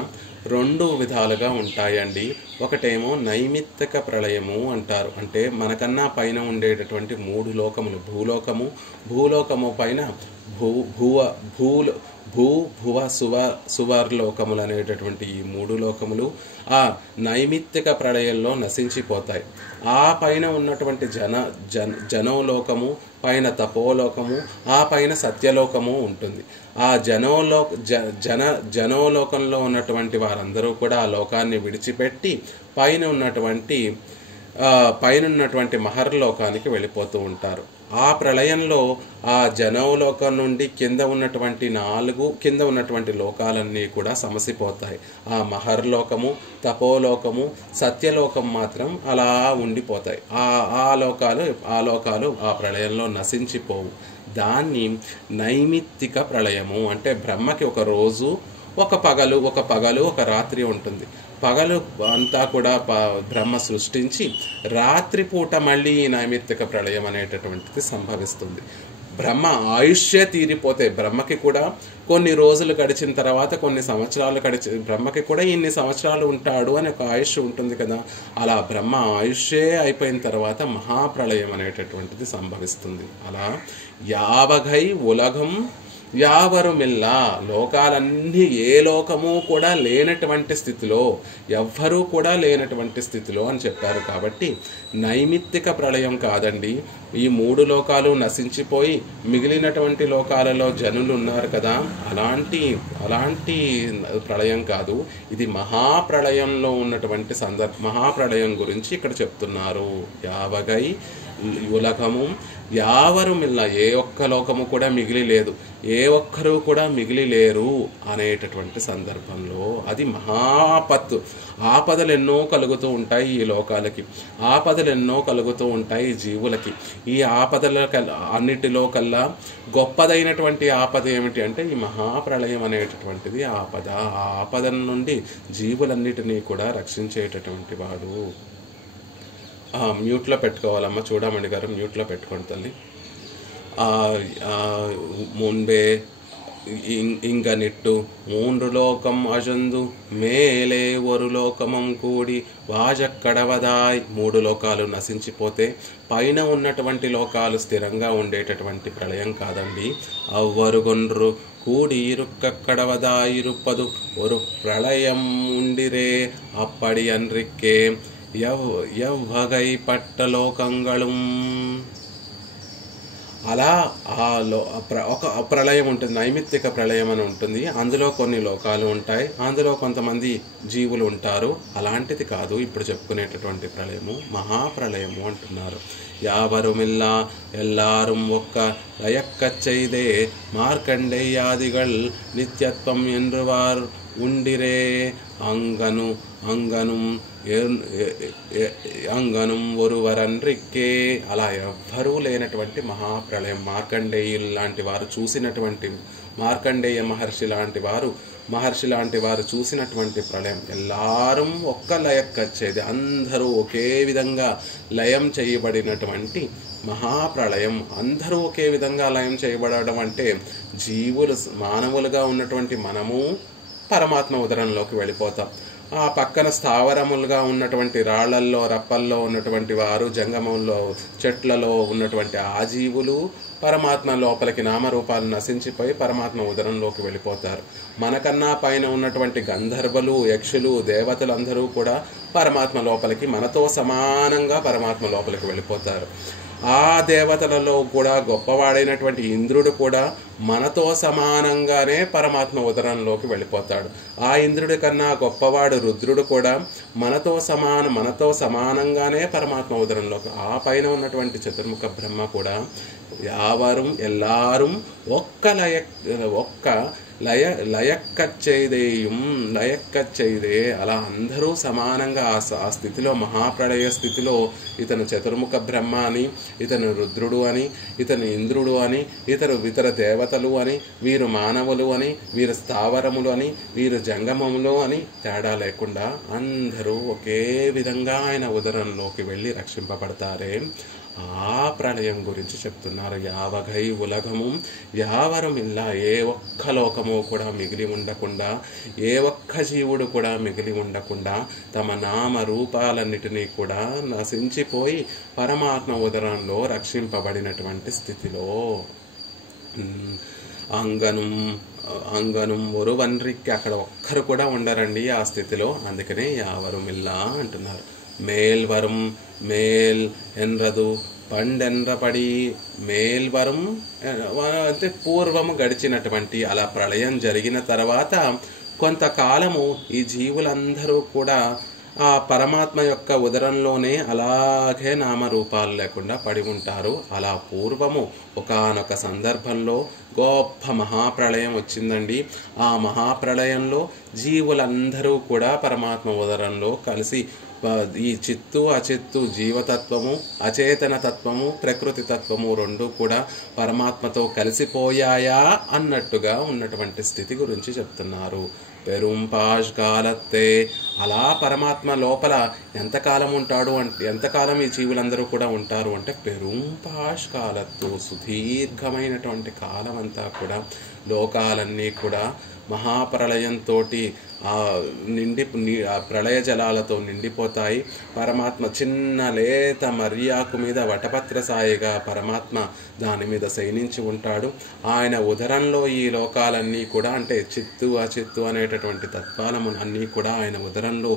రెండు విధాలుగా ఉంటాయండి. ఒకటేమో నైమిత్తిక ప్రళయము అంటారు. అంటే మనకన్నా పైన ఉండేటటువంటి మూడు లోకములు, భూలోకము పైన భువ సువర్లోకములు అనేటటువంటి ఈ మూడు లోకములు ఆ నైమిత్తిక ప్రళయంలో నశించిపోతాయి. ఆ పైన ఉన్నటువంటి జనోలోకము, పైన తపోలోకము, ఆ పైన సత్యలోకము ఉంటుంది. ఆ జనోలోకంలో ఉన్నటువంటి వారందరూ కూడా ఆ లోకాన్ని విడిచిపెట్టి పైన ఉన్నటువంటి మహర్లోకానికి వెళ్ళిపోతూ ఉంటారు. ఆ ప్రళయంలో ఆ జనోలోకం నుండి కింద ఉన్నటువంటి లోకాలన్నీ కూడా సమసిపోతాయి. ఆ మహర్లోకము, తపోలోకము, సత్యలోకం మాత్రం అలా ఉండిపోతాయి. ఆ లోకాలు ఆ ప్రళయంలో నశించిపోవు. దాన్ని నైమిత్తిక ప్రళయము అంటే బ్రహ్మకి ఒక రోజు ఒక పగలు ఒక రాత్రి ఉంటుంది. పగలు అంతా కూడా బ్రహ్మ సృష్టించి రాత్రిపూట మళ్ళీ నైమిత్తిక ప్రళయం అనేటటువంటిది సంభవిస్తుంది. బ్రహ్మ ఆయుష్యే తీరిపోతే బ్రహ్మకి కూడా కొన్ని రోజులు గడిచిన తర్వాత కొన్ని సంవత్సరాలు బ్రహ్మకి కూడా ఇన్ని సంవత్సరాలు ఉంటాడు అని ఒక ఆయుష్ ఉంటుంది కదా. అలా బ్రహ్మ ఆయుష్యే అయిపోయిన తర్వాత మహాప్రళయం అనేటటువంటిది సంభవిస్తుంది. అలా యావగై ఉలగం యావరుమిల్లా, లోకాలన్నీ ఏ లోకము కూడా లేనటువంటి స్థితిలో, ఎవ్వరూ కూడా లేనటువంటి స్థితిలో అని చెప్పారు. కాబట్టి నైమిత్తిక ప్రళయం కాదండి. ఈ మూడు లోకాలు నశించిపోయి మిగిలినటువంటి లోకాలలో జనులు ఉన్నారు కదా, అలాంటి ప్రళయం కాదు. ఇది మహాప్రళయంలో ఉన్నటువంటి మహాప్రళయం గురించి ఇక్కడ చెప్తున్నారు. యావగై ఉలగము యావరుమిల్ల, ఏ ఒక్క లోకము కూడా మిగిలి లేదు, ఏ ఒక్కరూ కూడా మిగిలి లేరు అనేటటువంటి సందర్భంలో అది మహాపత్తు. ఆపదలు ఎన్నో కలుగుతూ ఉంటాయి ఈ లోకాలకి, ఆపదలు ఎన్నో కలుగుతూ ఉంటాయి ఈ జీవులకి. ఈ ఆపదల అన్నిటిలో కల్లా గొప్పదైనటువంటి ఆపద ఏమిటి అంటే ఈ మహాప్రళయం అనేటటువంటిది ఆపద. ఆ ఆపద నుండి జీవులన్నిటినీ కూడా రక్షించేటటువంటి వాడు. మ్యూట్లో పెట్టుకోవాలమ్మా, చూడమణి గారు మ్యూట్లో పెట్టుకోండి తల్లి. మున్బే ఇంగనిట్టు మూండ్రు లోకం అజందు మేలే ఒరు లోకమం కూడి వాజక్కడవదాయ్. మూడు లోకాలు నశించిపోతే పైన ఉన్నటువంటి లోకాలు స్థిరంగా ఉండేటటువంటి ప్రళయం కాదండి. అవ్వరుగొండ్రు కూడి ఇరుక్కడవదాయిరుప్పదు ஒரு ప్రళయం ఉండిరే అప్పడి అన్రిక్కే ఎవ్వగై పట్టలోకంగళం. అలా ఒక ప్రళయం ఉంటుంది, నైమిత్తిక ప్రళయం అని ఉంటుంది. అందులో కొన్ని లోకాలు ఉంటాయి, అందులో కొంతమంది జీవులు ఉంటారు. అలాంటిది కాదు ఇప్పుడు చెప్పుకునేటటువంటి ప్రళయము, మహాప్రళయము అంటున్నారు. యావరుమిల్లా ఎల్లారుం ఒక్క లయక్కచ్చైదే మార్కండేయాదిగల్ నిత్యత్వం என்றுவார் ఉండిరే అంగనం ఒరువరన్రిక్కే. అలా ఎవ్వరూ లేనటువంటి మహాప్రళయం, మార్కండేయులు లాంటి వారు చూసినటువంటి, మార్కండేయ మహర్షి లాంటి వారు చూసినటువంటి ప్రళయం. ఎల్లారం ఒక్క లయక్కచ్చేది, అందరూ ఒకే విధంగా లయం చేయబడినటువంటి మహాప్రళయం. అందరూ ఒకే విధంగా లయం చేయబడడం అంటే జీవులు, మానవులుగా ఉన్నటువంటి మనము పరమాత్మ ఉదరంలోకి వెళ్ళిపోతాం. ఆ పక్కన స్థావరములుగా ఉన్నటువంటి రాళ్లల్లో, రప్పల్లో ఉన్నటువంటి వారు, జంగమంలో చెట్లలో ఉన్నటువంటి ఆ జీవులు పరమాత్మ లోపలికి నామరూపాలు నశించిపోయి పరమాత్మ ఉదరంలోకి వెళ్ళిపోతారు. మనకన్నా పైన ఉన్నటువంటి గంధర్వులు, యక్షులు, దేవతలందరూ కూడా పరమాత్మ లోపలికి, మనతో సమానంగా పరమాత్మ లోపలికి వెళ్ళిపోతారు. ఆ దేవతలలో కూడా గొప్పవాడైనటువంటి ఇంద్రుడు కూడా మనతో సమానంగానే పరమాత్మ ఉదరంలోకి వెళ్ళిపోతాడు. ఆ ఇంద్రుడి కన్నా గొప్పవాడు రుద్రుడు కూడా మనతో సమానంగానే పరమాత్మ ఉదరంలోకి, ఆ పైన ఉన్నటువంటి చతుర్ముఖ బ్రహ్మ కూడా యావரும் ఎల్లారం ఒక్క లయక్కచ్చైదే అలా అందరూ సమానంగా ఆ స్థితిలో, మహాప్రళయ స్థితిలో ఇతను చతుర్ముఖ బ్రహ్మ అని, ఇతను రుద్రుడు అని, ఇతను ఇంద్రుడు అని, ఇతర దేవతలు అని, వీరు మానవులు అని, వీరు స్థావరములు అని, వీరు జంగమములు అని తేడా లేకుండా అందరూ ఒకే విధంగా ఆయన ఉదరంలోకి వెళ్ళి రక్షింపబడతారే. ఆ ప్రళయం గురించి చెప్తున్నారు. యావగై ఉలగము యావరం ఇలా, ఏ ఒక్క లోకము కూడా మిగిలి ఉండకుండా, ఏ ఒక్క జీవుడు కూడా మిగిలి ఉండకుండా తమ నామ రూపాలన్నిటినీ కూడా నశించిపోయి పరమాత్మ ఉదరంలో రక్షింపబడినటువంటి స్థితిలో అంగనం ఒరువన్రికి అక్కడ ఒక్కరు కూడా ఉండరండి ఆ స్థితిలో. అందుకనే యావరం ఇలా అంటున్నారు. మేల్వరం మేల్ ఎన్రదు పండెన్రపడి మేల్వరం అంటే పూర్వము గడిచినటువంటి అలా ప్రళయం జరిగిన తర్వాత కొంతకాలము ఈ జీవులందరూ కూడా ఆ పరమాత్మ యొక్క ఉదరంలోనే అలాగే నామరూపాలు లేకుండా పడి ఉంటారు. అలా పూర్వము ఒకానొక సందర్భంలో గొప్ప మహాప్రళయం వచ్చిందండి. ఆ మహాప్రళయంలో జీవులందరూ కూడా పరమాత్మ ఉదరంలో కలిసి ఈ చిత్తు అచిత్తు జీవతత్వము, అచేతన తత్వము, ప్రకృతి తత్వము రెండు కూడా పరమాత్మతో కలిసిపోయాయా అన్నట్టుగా ఉన్నటువంటి స్థితి గురించి చెప్తున్నారు. పెరుంపాష్ కాలత్తే అలా పరమాత్మ లోపల ఎంతకాలం ఉంటాడు అంటే, ఎంతకాలం ఈ జీవులందరూ కూడా ఉంటారు అంటే పెరుంపాష్ కాలత్తు, సుదీర్ఘమైనటువంటి కాలం అంతా కూడా లోకాలన్నీ కూడా మహాప్రళయంతో ప్రళయ జలాలతో నిండిపోతాయి. పరమాత్మ చిన్న లేత మర్యాకు మీద వటపత్ర సాయిగా పరమాత్మ దాని మీద శయనించి ఉంటాడు. ఆయన ఉదరంలో ఈ లోకాలన్నీ కూడా అంటే చిత్తు అచిత్తు అనేటటువంటి తత్వాలము అన్నీ కూడా ఆయన ఉదరంలో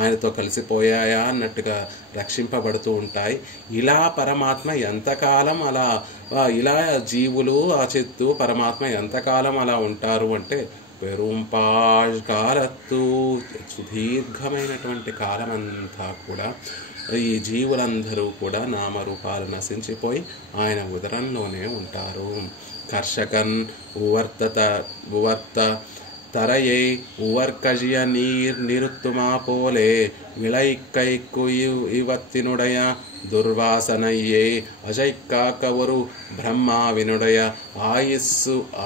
ఆయనతో కలిసిపోయాయా అన్నట్టుగా రక్షింపబడుతూ ఉంటాయి. ఇలా పరమాత్మ ఎంతకాలం ఇలా జీవులు అచిత్తు పరమాత్మ ఎంతకాలం అలా ఉంటారు అంటే పెరుంపాళత్తు, సుదీర్ఘమైనటువంటి కాలమంతా కూడా ఈ జీవులందరూ కూడా నామరూపాలు నశించిపోయి ఆయన ఉదరంలోనే ఉంటారు. కర్షకన్ ఉవర్త తరయై ఉవర్కజియ నిరుత్తుమా పోలే విళైక్కైక్కు ఇవత్తినుడయ దుర్వాసనయ్యే అజైక్కాకవరు బ్రహ్మావినుడయ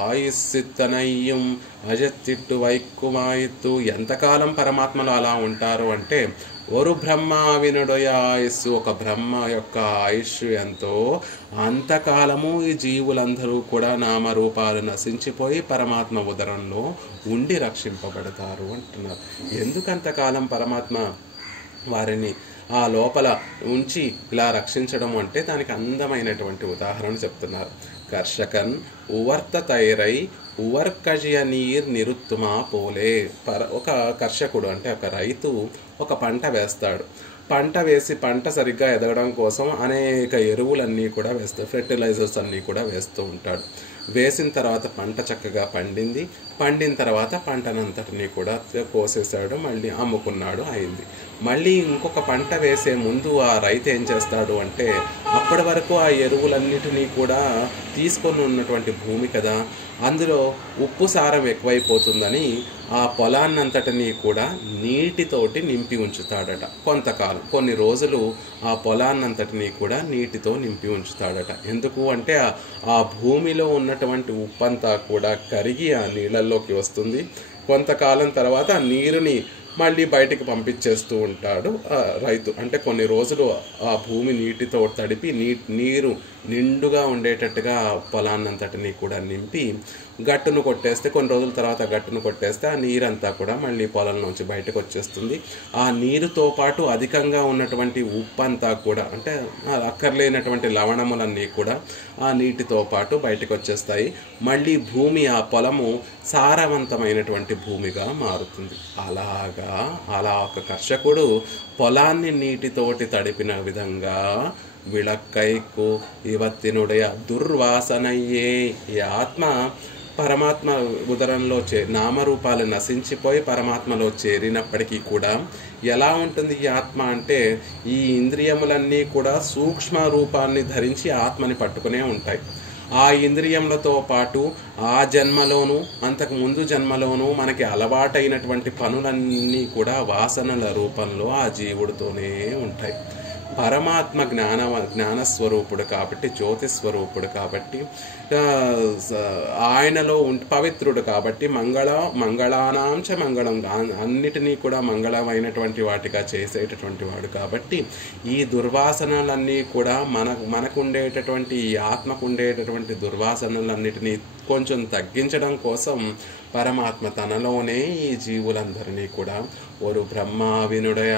ఆయుస్సిత్తనయ్యం అజత్తిట్టు వైక్కుమాయిత్తు. ఎంతకాలం పరమాత్మలు అలా ఉంటారు అంటే ఒరు బ్రహ్మావినుడయ ఆయుస్సు, ఒక బ్రహ్మ యొక్క ఆయుష్ ఎంతో అంతకాలము ఈ జీవులందరూ కూడా నామరూపాలు నశించిపోయి పరమాత్మ ఉదరంలో ఉండి రక్షింపబడతారు అంటున్నారు. ఎందుకంతకాలం పరమాత్మ వారిని ఆ లోపల ఉంచి ఇలా రక్షించడం అంటే దానికి అందమైనటువంటి ఉదాహరణ చెప్తున్నారు. కర్షకన్ ఉవర్త తైరై ఉవర్కజియ నిరుత్తుమా పోలే. ఒక కర్షకుడు అంటే ఒక రైతు ఒక పంట వేస్తాడు. పంట వేసి పంట సరిగ్గా ఎదగడం కోసం అనేక ఎరువులన్నీ కూడా వేస్తాడు, ఫెర్టిలైజర్స్ అన్నీ కూడా వేస్తూ ఉంటాడు. వేసిన తర్వాత పంట చక్కగా పండిన తర్వాత పంటనంతటినీ కూడా కోసేసాడు, మళ్ళీ అమ్ముకున్నాడు, అయింది. మళ్ళీ ఇంకొక పంట వేసే ముందు ఆ రైతు ఏం చేస్తాడు అంటే అప్పటి వరకు ఆ ఎరువులన్నిటినీ కూడా తీసుకొని ఉన్నటువంటి భూమి కదా, అందులో ఉప్పు సారం ఎక్కువైపోతుందని ఆ పొలాన్నంతటినీ కూడా నీటితోటి నింపి ఉంచుతాడట. కొంతకాలం కొన్ని రోజులు ఆ పొలాన్నంతటినీ కూడా నీటితో నింపి ఉంచుతాడట. ఎందుకు అంటే ఆ భూమిలో ఉన్నటువంటి ఉప్పంతా కూడా కరిగి ఆ నీళ్ళల్లోకి వస్తుంది. కొంతకాలం తర్వాత ఆ నీరుని మళ్ళీ బయటికి పంపించేస్తూ ఉంటాడు రైతు. అంటే కొన్ని రోజులు ఆ భూమి నీటితో తడిపి నీరు నిండుగా ఉండేటట్టుగా పొలాన్నంతటినీ కూడా నింపి గట్టును కొట్టేస్తే, కొన్ని రోజుల తర్వాత గట్టును కొట్టేస్తే ఆ నీరంతా కూడా మళ్ళీ పొలం నుంచి బయటకు వచ్చేస్తుంది. ఆ నీరుతో పాటు అధికంగా ఉన్నటువంటి ఉప్పంతా కూడా అంటే అక్కర్లేనటువంటి లవణములన్నీ కూడా ఆ నీటితో పాటు బయటకు వచ్చేస్తాయి. మళ్ళీ భూమి ఆ పొలము సారవంతమైనటువంటి భూమిగా మారుతుంది. అలా ఒక కర్షకుడు పొలాన్ని నీటితోటి తడిపిన విధంగా విళక్కైకు ఇవత్తినుడయ దుర్వాసనయ్యే. ఈ ఆత్మ పరమాత్మ ఉదరంలో నామరూపాలు నశించిపోయి పరమాత్మలో చేరినప్పటికీ కూడా ఎలా ఉంటుంది ఈ ఆత్మ అంటే, ఈ ఇంద్రియములన్నీ కూడా సూక్ష్మ రూపాన్ని ధరించి ఆత్మని పట్టుకునే ఉంటాయి. ఆ ఇంద్రియములతో పాటు ఆ జన్మలోనూ అంతకు ముందు జన్మలోనూ మనకి అలవాటైనటువంటి పనులన్నీ కూడా వాసనల రూపంలో ఆ జీవుడితోనే ఉంటాయి. పరమాత్మ జ్ఞానస్వరూపుడు కాబట్టి, జ్యోతిస్వరూపుడు కాబట్టి, ఆయనలో పవిత్రుడు కాబట్టి, మంగళానాంచ మంగళం, అన్నిటినీ కూడా మంగళమైనటువంటి వాటిగా చేసేటటువంటి వాడు కాబట్టి, ఈ దుర్వాసనలన్నీ కూడా మనకుండేటటువంటి ఈ ఆత్మకుండేటటువంటి దుర్వాసనలన్నిటినీ కొంచెం తగ్గించడం కోసం పరమాత్మ తనలోనే ఈ జీవులందరినీ కూడా ஒரு బ్రహ్మావినుడయ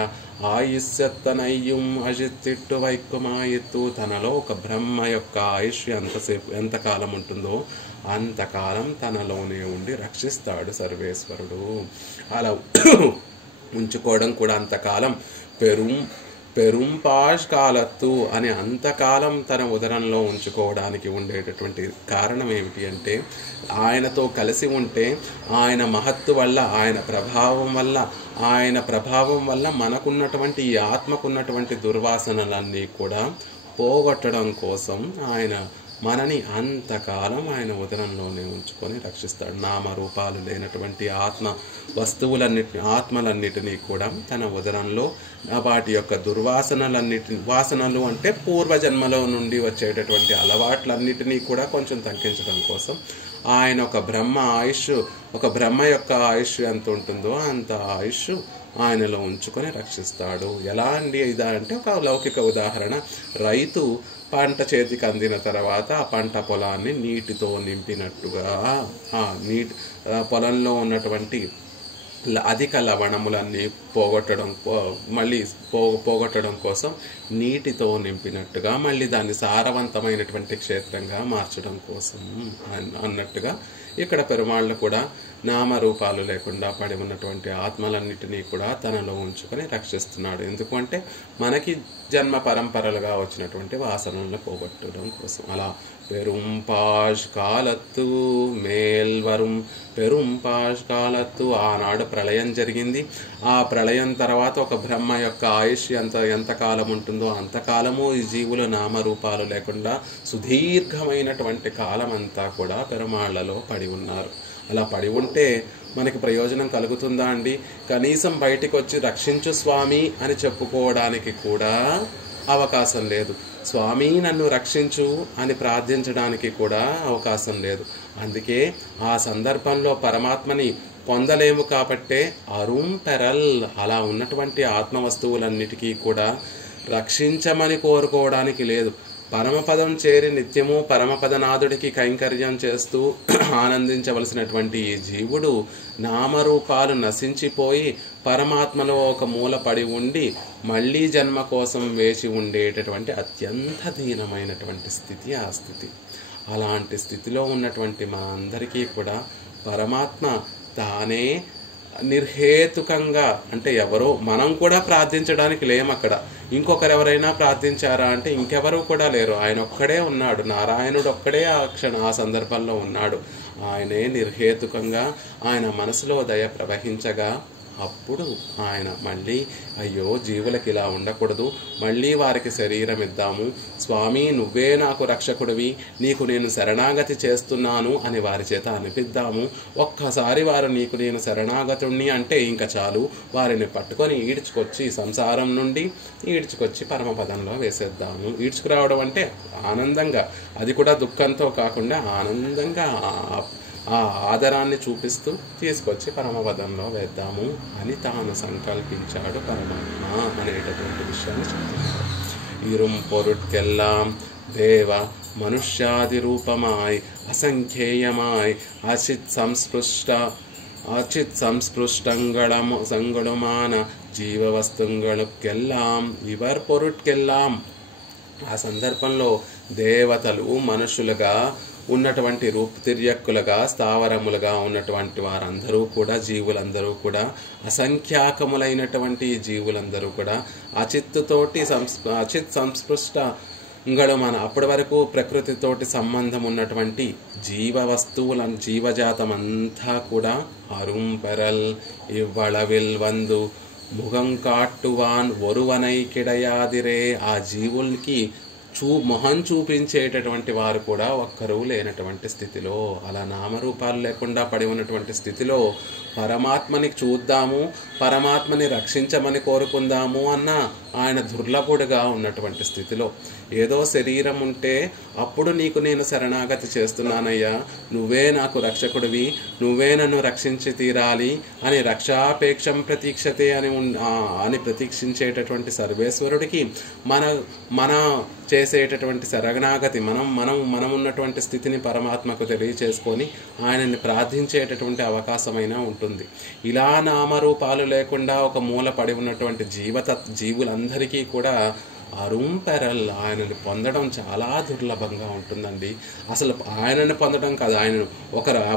ఆయుష్యత్తనయ్యం అజిత్తిట్టు వైక్కుమాయిత్తు, తనలో ఒక బ్రహ్మ యొక్క ఆయుష్ ఎంతకాలం ఉంటుందో అంతకాలం తనలోనే ఉండి రక్షిస్తాడు సర్వేశ్వరుడు. అలా ఉంచుకోవడం కూడా అంతకాలం పెరుంపాష్ కాలత్తు అని అంతకాలం తన ఉదరంలో ఉంచుకోవడానికి ఉండేటటువంటి కారణం ఏమిటి అంటే, ఆయనతో కలిసి ఉంటే ఆయన మహత్తు వల్ల, ఆయన ప్రభావం వల్ల మనకున్నటువంటి ఈ ఆత్మకున్నటువంటి దుర్వాసనలన్నీ కూడా పోగొట్టడం కోసం ఆయన మనని అంతకాలం ఆయన ఉదరంలోనే ఉంచుకొని రక్షిస్తాడు. నామరూపాలు లేనటువంటి ఆత్మలన్నిటినీ కూడా తన ఉదరంలో వాటి యొక్క వాసనలు అంటే పూర్వజన్మలో నుండి వచ్చేటటువంటి అలవాట్లన్నిటినీ కూడా కొంచెం తగ్గించడం కోసం ఆయన ఒక బ్రహ్మ యొక్క ఆయుష్ ఎంత ఉంటుందో అంత ఆయుష్ ఆయనలో ఉంచుకొని రక్షిస్తాడు. ఎలా అండి ఇదా అంటే, ఒక లౌకిక ఉదాహరణ, రైతు పంట చేతికి అందిన తర్వాత ఆ పంట పొలాన్ని నీటితో నింపినట్టుగా పొలంలో ఉన్నటువంటి అధిక లవణములన్నీ పోగొట్టడం కోసం నీటితో నింపినట్టుగా మళ్ళీ దాన్ని సారవంతమైనటువంటి క్షేత్రంగా మార్చడం కోసం అన్నట్టుగా ఇక్కడ పెరుమాళ్ళు కూడా నామరూపాలు లేకుండా పడి ఉన్నటువంటి ఆత్మలన్నిటినీ కూడా తనలో ఉంచుకొని రక్షిస్తున్నాడు. ఎందుకంటే మనకి జన్మ పరంపరలుగా వచ్చినటువంటి వాసనలను పోగొట్టడం కోసం. అలా పెరుంపాష్ కాలత్తు మేల్వరం, పెరుంపాష్ కాలత్తు, ఆనాడు ప్రళయం జరిగింది. ఆ ప్రళయం తర్వాత ఒక బ్రహ్మ యొక్క ఆయుష్ ఎంతకాలం ఉంటుందో అంతకాలము ఈ జీవులు నామరూపాలు లేకుండా సుదీర్ఘమైనటువంటి కాలం అంతా కూడా పెరుమాళ్లలో పడి ఉన్నారు. అలా పడి ఉంటే మనకి ప్రయోజనం కలుగుతుందా అండి? కనీసం బయటికి వచ్చి రక్షించు స్వామి అని చెప్పుకోవడానికి కూడా అవకాశం లేదు. స్వామి నన్ను రక్షించు అని ప్రార్థించడానికి కూడా అవకాశం లేదు. అందుకే ఆ సందర్భంలో పరమాత్మని పొందలేము కాబట్టే అరుంపెరల్, అలా ఉన్నటువంటి ఆత్మవస్తువులన్నిటికీ కూడా రక్షించమని కోరుకోవడానికి లేదు. పరమపదం చేరి నిత్యము పరమపదనాథుడికి కైంకర్యం చేస్తూ ఆనందించవలసినటువంటి ఈ జీవుడు నామరూపాలు నశించిపోయి పరమాత్మలో ఒక మూల పడి ఉండి మళ్ళీ జన్మ కోసం వేచి ఉండేటటువంటి అత్యంత దీనమైనటువంటి స్థితి ఆ స్థితి. అలాంటి స్థితిలో ఉన్నటువంటి మనందరికీ కూడా పరమాత్మ తానే నిర్హేతుకంగా, అంటే ఎవరో మనం కూడా ప్రార్థించడానికి లేము అక్కడ. ఇంకొకరు ఎవరైనా ప్రార్థించారా అంటే ఇంకెవరూ కూడా లేరు. ఆయన ఒక్కడే ఉన్నాడు. నారాయణుడు ఒక్కడే ఆ సందర్భంలో ఉన్నాడు. ఆయనే నిర్హేతుకంగా ఆయన మనసులో దయ ప్రవహించగా అప్పుడు ఆయన మళ్ళీ అయ్యో జీవులకి ఇలా ఉండకూడదు, మళ్ళీ వారికి శరీరం ఇద్దాము, స్వామి నువ్వే నాకు రక్షకుడివి, నీకు నేను శరణాగతి చేస్తున్నాను అని వారి చేత అనిపిద్దాము. ఒక్కసారి వారు నీకు నేను శరణాగతుణ్ణి అంటే ఇంకా చాలు, వారిని పట్టుకొని ఈడ్చుకొచ్చి సంసారం నుండి ఈడ్చుకొచ్చి పరమపదంలో వేసేద్దాము. ఈడ్చుకురావడం అంటే ఆనందంగా, అది కూడా దుఃఖంతో కాకుండా ఆనందంగా ఆ ఆదరాన్ని చూపిస్తూ తీసుకొచ్చి పరమపదంలో వేద్దాము అని తాను సంకల్పించాడు పరమాత్మ అనేటటువంటి విషయాన్ని చెప్తున్నాడు. ఇరుం పొరుట్కెల్లాం దేవ మనుష్యాది రూపమాయ్ అసంఖ్యేయమాయ్ அச்சித் சம்ஸ்பிருஷ்டங்களுமான జీవవస్తువులకెల్లాం ఇవర్ పొరుట్కెల్లాం. ఆ సందర్భంలో దేవతలు మనుషులుగా ఉన్నటువంటి రూపుతిర్యక్కులుగా స్థావరములుగా ఉన్నటువంటి వారందరూ కూడా, జీవులందరూ కూడా, అసంఖ్యాకములైనటువంటి జీవులందరూ కూడా అచిత్ సంస్పృష్ట ఇంకడు మన అప్పటి వరకు ప్రకృతితోటి సంబంధం ఉన్నటువంటి జీవ వస్తువుల జీవజాతం అంతా కూడా అరుంపెరల్ ఇవ్వళవిల్ వందు ముఖం కాట్టువాన్ ఒరువనై కిడయాదిరే. ఆ జీవులకి మొహం చూపించేటటువంటి వారు కూడా ఒక్కరూ లేనటువంటి స్థితిలో, అలా నామరూపాలు లేకుండా పడి ఉన్నటువంటి స్థితిలో పరమాత్మని చూద్దాము, పరమాత్మని రక్షించమని కోరుకుందాము అన్న ఆయన దుర్లభుడుగా ఉన్నటువంటి స్థితిలో ఏదో శరీరం ఉంటే అప్పుడు నీకు నేను శరణాగతి చేస్తున్నానయ్యా, నువ్వే నాకు రక్షకుడివి, నువ్వే నన్ను రక్షించి తీరాలి అని రక్షాపేక్షం ప్రతీక్షతే అని ప్రతీక్షించేటటువంటి సర్వేశ్వరుడికి మన చేసేటటువంటి శరణాగతి మనం ఉన్నటువంటి స్థితిని పరమాత్మకు తెలియచేసుకొని ఆయనని ప్రార్థించేటటువంటి అవకాశమైనా ఉంటుంది. ఇలా నామరూపాలు లేకుండా ఒక మూల పడి ఉన్నటువంటి జీవులందరికీ కూడా అరుంపెరల్ ఆయనని పొందడం చాలా దుర్లభంగా ఉంటుందండి. అసలు ఆయనని పొందడం కాదు, ఆయనను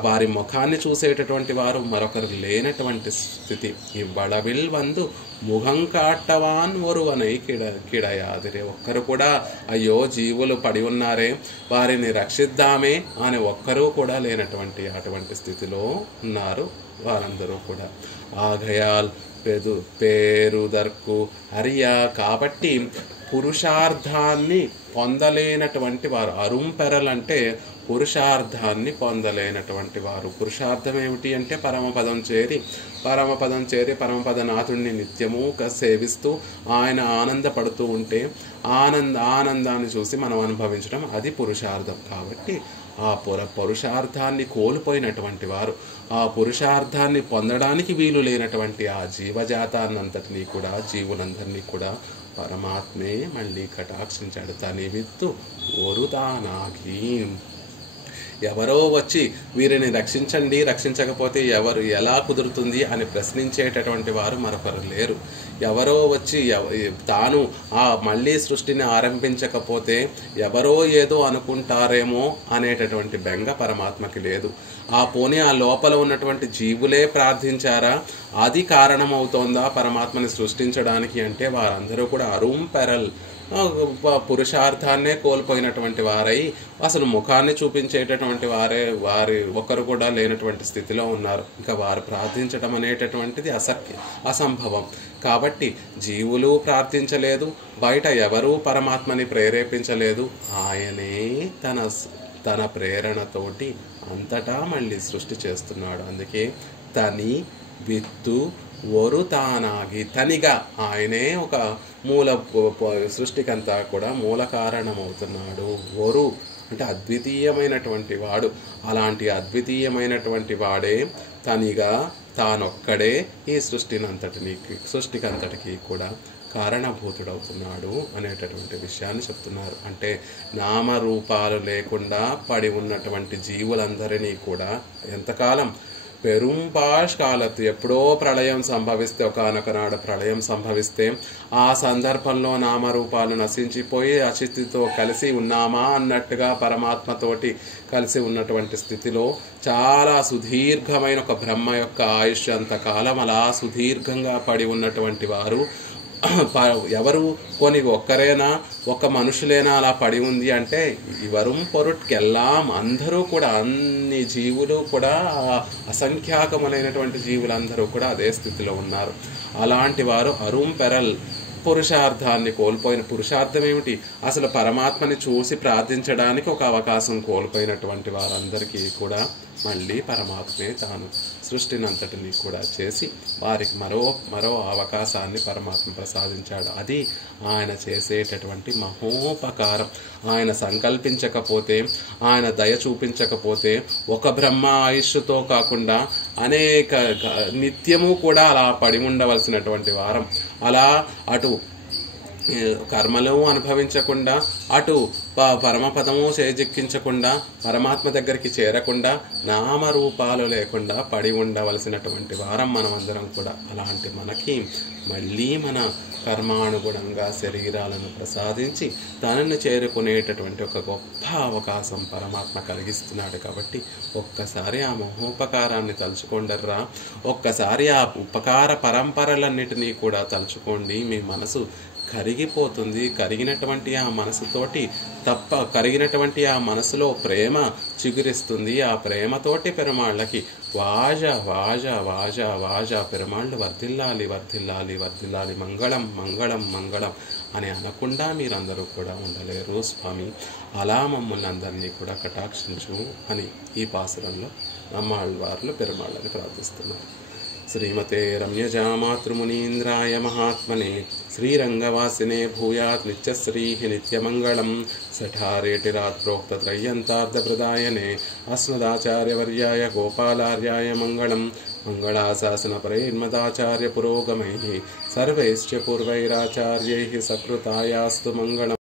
వారి ముఖాన్ని చూసేటటువంటి వారు మరొకరు లేనటువంటి స్థితి. ఇవ్వళవిల్ వందు ముఖం కాట్టవాన్ ఒరువనై కిడయాదిరే. ఒక్కరు కూడా అయ్యో జీవులు పడి ఉన్నారే వారిని రక్షిద్దామే అని ఒక్కరూ కూడా లేనటువంటి అటువంటి స్థితిలో ఉన్నారు వారందరూ కూడా. ఆఘయాల్ పేరుదర్కు హరియా. కాబట్టి పురుషార్థాన్ని పొందలేనటువంటి వారు అరుంపెరల్ అంటే పురుషార్థాన్ని పొందలేనటువంటి వారు. పురుషార్థం ఏమిటి అంటే పరమపదం చేరి పరమపదనాథుడిని నిత్యము సేవిస్తూ ఆయన ఆనందపడుతూ ఉంటే ఆనందాన్ని చూసి మనం అనుభవించడం అది పురుషార్థం. కాబట్టి ఆ పురుషార్థాన్ని కోల్పోయినటువంటి వారు, ఆ పురుషార్థాన్ని పొందడానికి వీలు లేనటువంటి ఆ జీవజాతాన్నంతటినీ కూడా జీవులందరినీ కూడా పరమాత్మే మళ్ళీ కటాక్షించాడు. తనివిత్తు ఒరుతానాకి. ఎవరో వచ్చి వీరిని రక్షించండి, రక్షించకపోతే ఎలా కుదురుతుంది అని ప్రశ్నించేటటువంటి వారు మరొకరు లేరు. ఎవరో వచ్చి తాను ఆ మళ్ళీ సృష్టిని ఆరంభించకపోతే ఎవరో ఏదో అనుకుంటారేమో అనేటటువంటి బెంగ పరమాత్మకి లేదు. ఆ లోపల ఉన్నటువంటి జీవులే ప్రార్థించారా, అది కారణమవుతోందా పరమాత్మని సృష్టించడానికి అంటే వారందరూ కూడా అరుంపెరల్ పురుషార్థాన్నే కోల్పోయినటువంటి వారై అసలు ముఖాన్ని చూపించేటటువంటి వారి ఒక్కరు కూడా లేనటువంటి స్థితిలో ఉన్నారు. ఇంకా వారు ప్రార్థించడం అనేటటువంటిది అసంభవం. కాబట్టి జీవులు ప్రార్థించలేదు, బయట ఎవరూ పరమాత్మని ప్రేరేపించలేదు. ఆయనే తన ప్రేరణతోటి అంతటా మళ్ళీ సృష్టి చేస్తున్నాడు. అందుకే తని విత్తు ఒరుతానాగి. తనిగా ఆయనే ఒక మూల సృష్టికంతా కూడా మూల కారణమవుతున్నాడు. ఒరు అంటే అద్వితీయమైనటువంటి వాడు. అలాంటి అద్వితీయమైనటువంటి వాడే తనిగా తానొక్కడే ఈ సృష్టికంతటికి కూడా కారణభూతుడవుతున్నాడు అనేటటువంటి విషయాన్ని చెప్తున్నారు. అంటే నామరూపాలు లేకుండా పడి ఉన్నటువంటి జీవులందరినీ కూడా ఎంతకాలం పెరుంపాష్కాలత్ ఎప్పుడో ప్రళయం సంభవిస్తే, ఒకానొకనాడు ప్రళయం సంభవిస్తే ఆ సందర్భంలో నామరూపాలు నశించిపోయి అచితితో కలిసి ఉన్నామా అన్నట్టుగా పరమాత్మతోటి కలిసి ఉన్నటువంటి స్థితిలో చాలా సుదీర్ఘమైన ఒక బ్రహ్మ యొక్క ఆయుష్ అంతకాలం అలా సుదీర్ఘంగా పడి ఉన్నటువంటి వారు ఎవరు కొని ఒక్కరేనా, ఒక మనుషులేనా అలా పడి ఉంది అంటే ఇవరం పొరుట్కెల్లాం అందరూ కూడా, అన్ని జీవులు కూడా అసంఖ్యాకములైనటువంటి జీవులందరూ కూడా అదే స్థితిలో ఉన్నారు. అలాంటి వారు అరుంపెరల్ పురుషార్థాన్ని కోల్పోయిన. పురుషార్థం ఏమిటి? అసలు పరమాత్మని చూసి ప్రార్థించడానికి ఒక అవకాశం కోల్పోయినటువంటి వారందరికీ కూడా మళ్ళీ పరమాత్మే తాను సృష్టినంతటిని కూడా చేసి వారికి మరో అవకాశాన్ని పరమాత్మ ప్రసాదించాడు. అది ఆయన చేసేటటువంటి మహోపకారం. ఆయన సంకల్పించకపోతే, ఆయన దయ చూపించకపోతే ఒక బ్రహ్మ ఆయుష్తో కాకుండా అనేక నిత్యము కూడా అలా పడి ఉండవలసినటువంటి వారం. అలా అటు కర్మలు అనుభవించకుండా, అటు పరమపదము చేజిక్కించకుండా, పరమాత్మ దగ్గరికి చేరకుండా, నామరూపాలు లేకుండా పడి ఉండవలసినటువంటి వారం మనమందరం కూడా. అలాంటి మనకి మళ్ళీ మన కర్మానుగుణంగా శరీరాలను ప్రసాదించి తనను చేరుకునేటటువంటి ఒక గొప్ప అవకాశం పరమాత్మ కలిగిస్తున్నాడు. కాబట్టి ఒక్కసారి ఆ మహోపకారాన్ని తలుచుకోండర్రా, ఒక్కసారి ఆ ఉపకార పరంపరలన్నిటినీ కూడా తలుచుకోండి. మీ మనసు కరిగిపోతుంది. కరిగినటువంటి ఆ మనసుతోటి కరిగినటువంటి ఆ మనసులో ప్రేమ చిగురిస్తుంది. ఆ ప్రేమతోటి పెరుమాళ్ళకి వాజ వాజ వాజ వాజ పెరుమాళ్ళు వర్ధిల్లాలి వర్ధిల్లాలి వర్ధిల్లాలి, మంగళం మంగళం మంగళం అని అనకుండా మీరందరూ కూడా ఉండలేరు స్వామి. అలా మమ్మల్ని అందరినీ కూడా కటాక్షించు అని ఈ పాసురంలో నమ్మాళ్ళవార్లు పెరుమాళ్ళని ప్రార్థిస్తున్నారు. శ్రీమతే రమ్యజా మాతృమునీంద్రాయ మహాత్మనే శ్రీరంగవాసినే భూయాత్ నిత్యశ్రీ నిత్యమంగళం. సఠారేటిరాత్ ప్రోక్తత్రయ్యంతార్ధప్రదాయనే అస్మదాచార్యవర్యాయ గోపాలార్యాయ మంగళం. మంగళాశాసనపరైర్మదాచార్య పురోగమైః సర్వైశ్చ పూర్వైరాచార్యైః సకృతాయాస్తు మంగళం.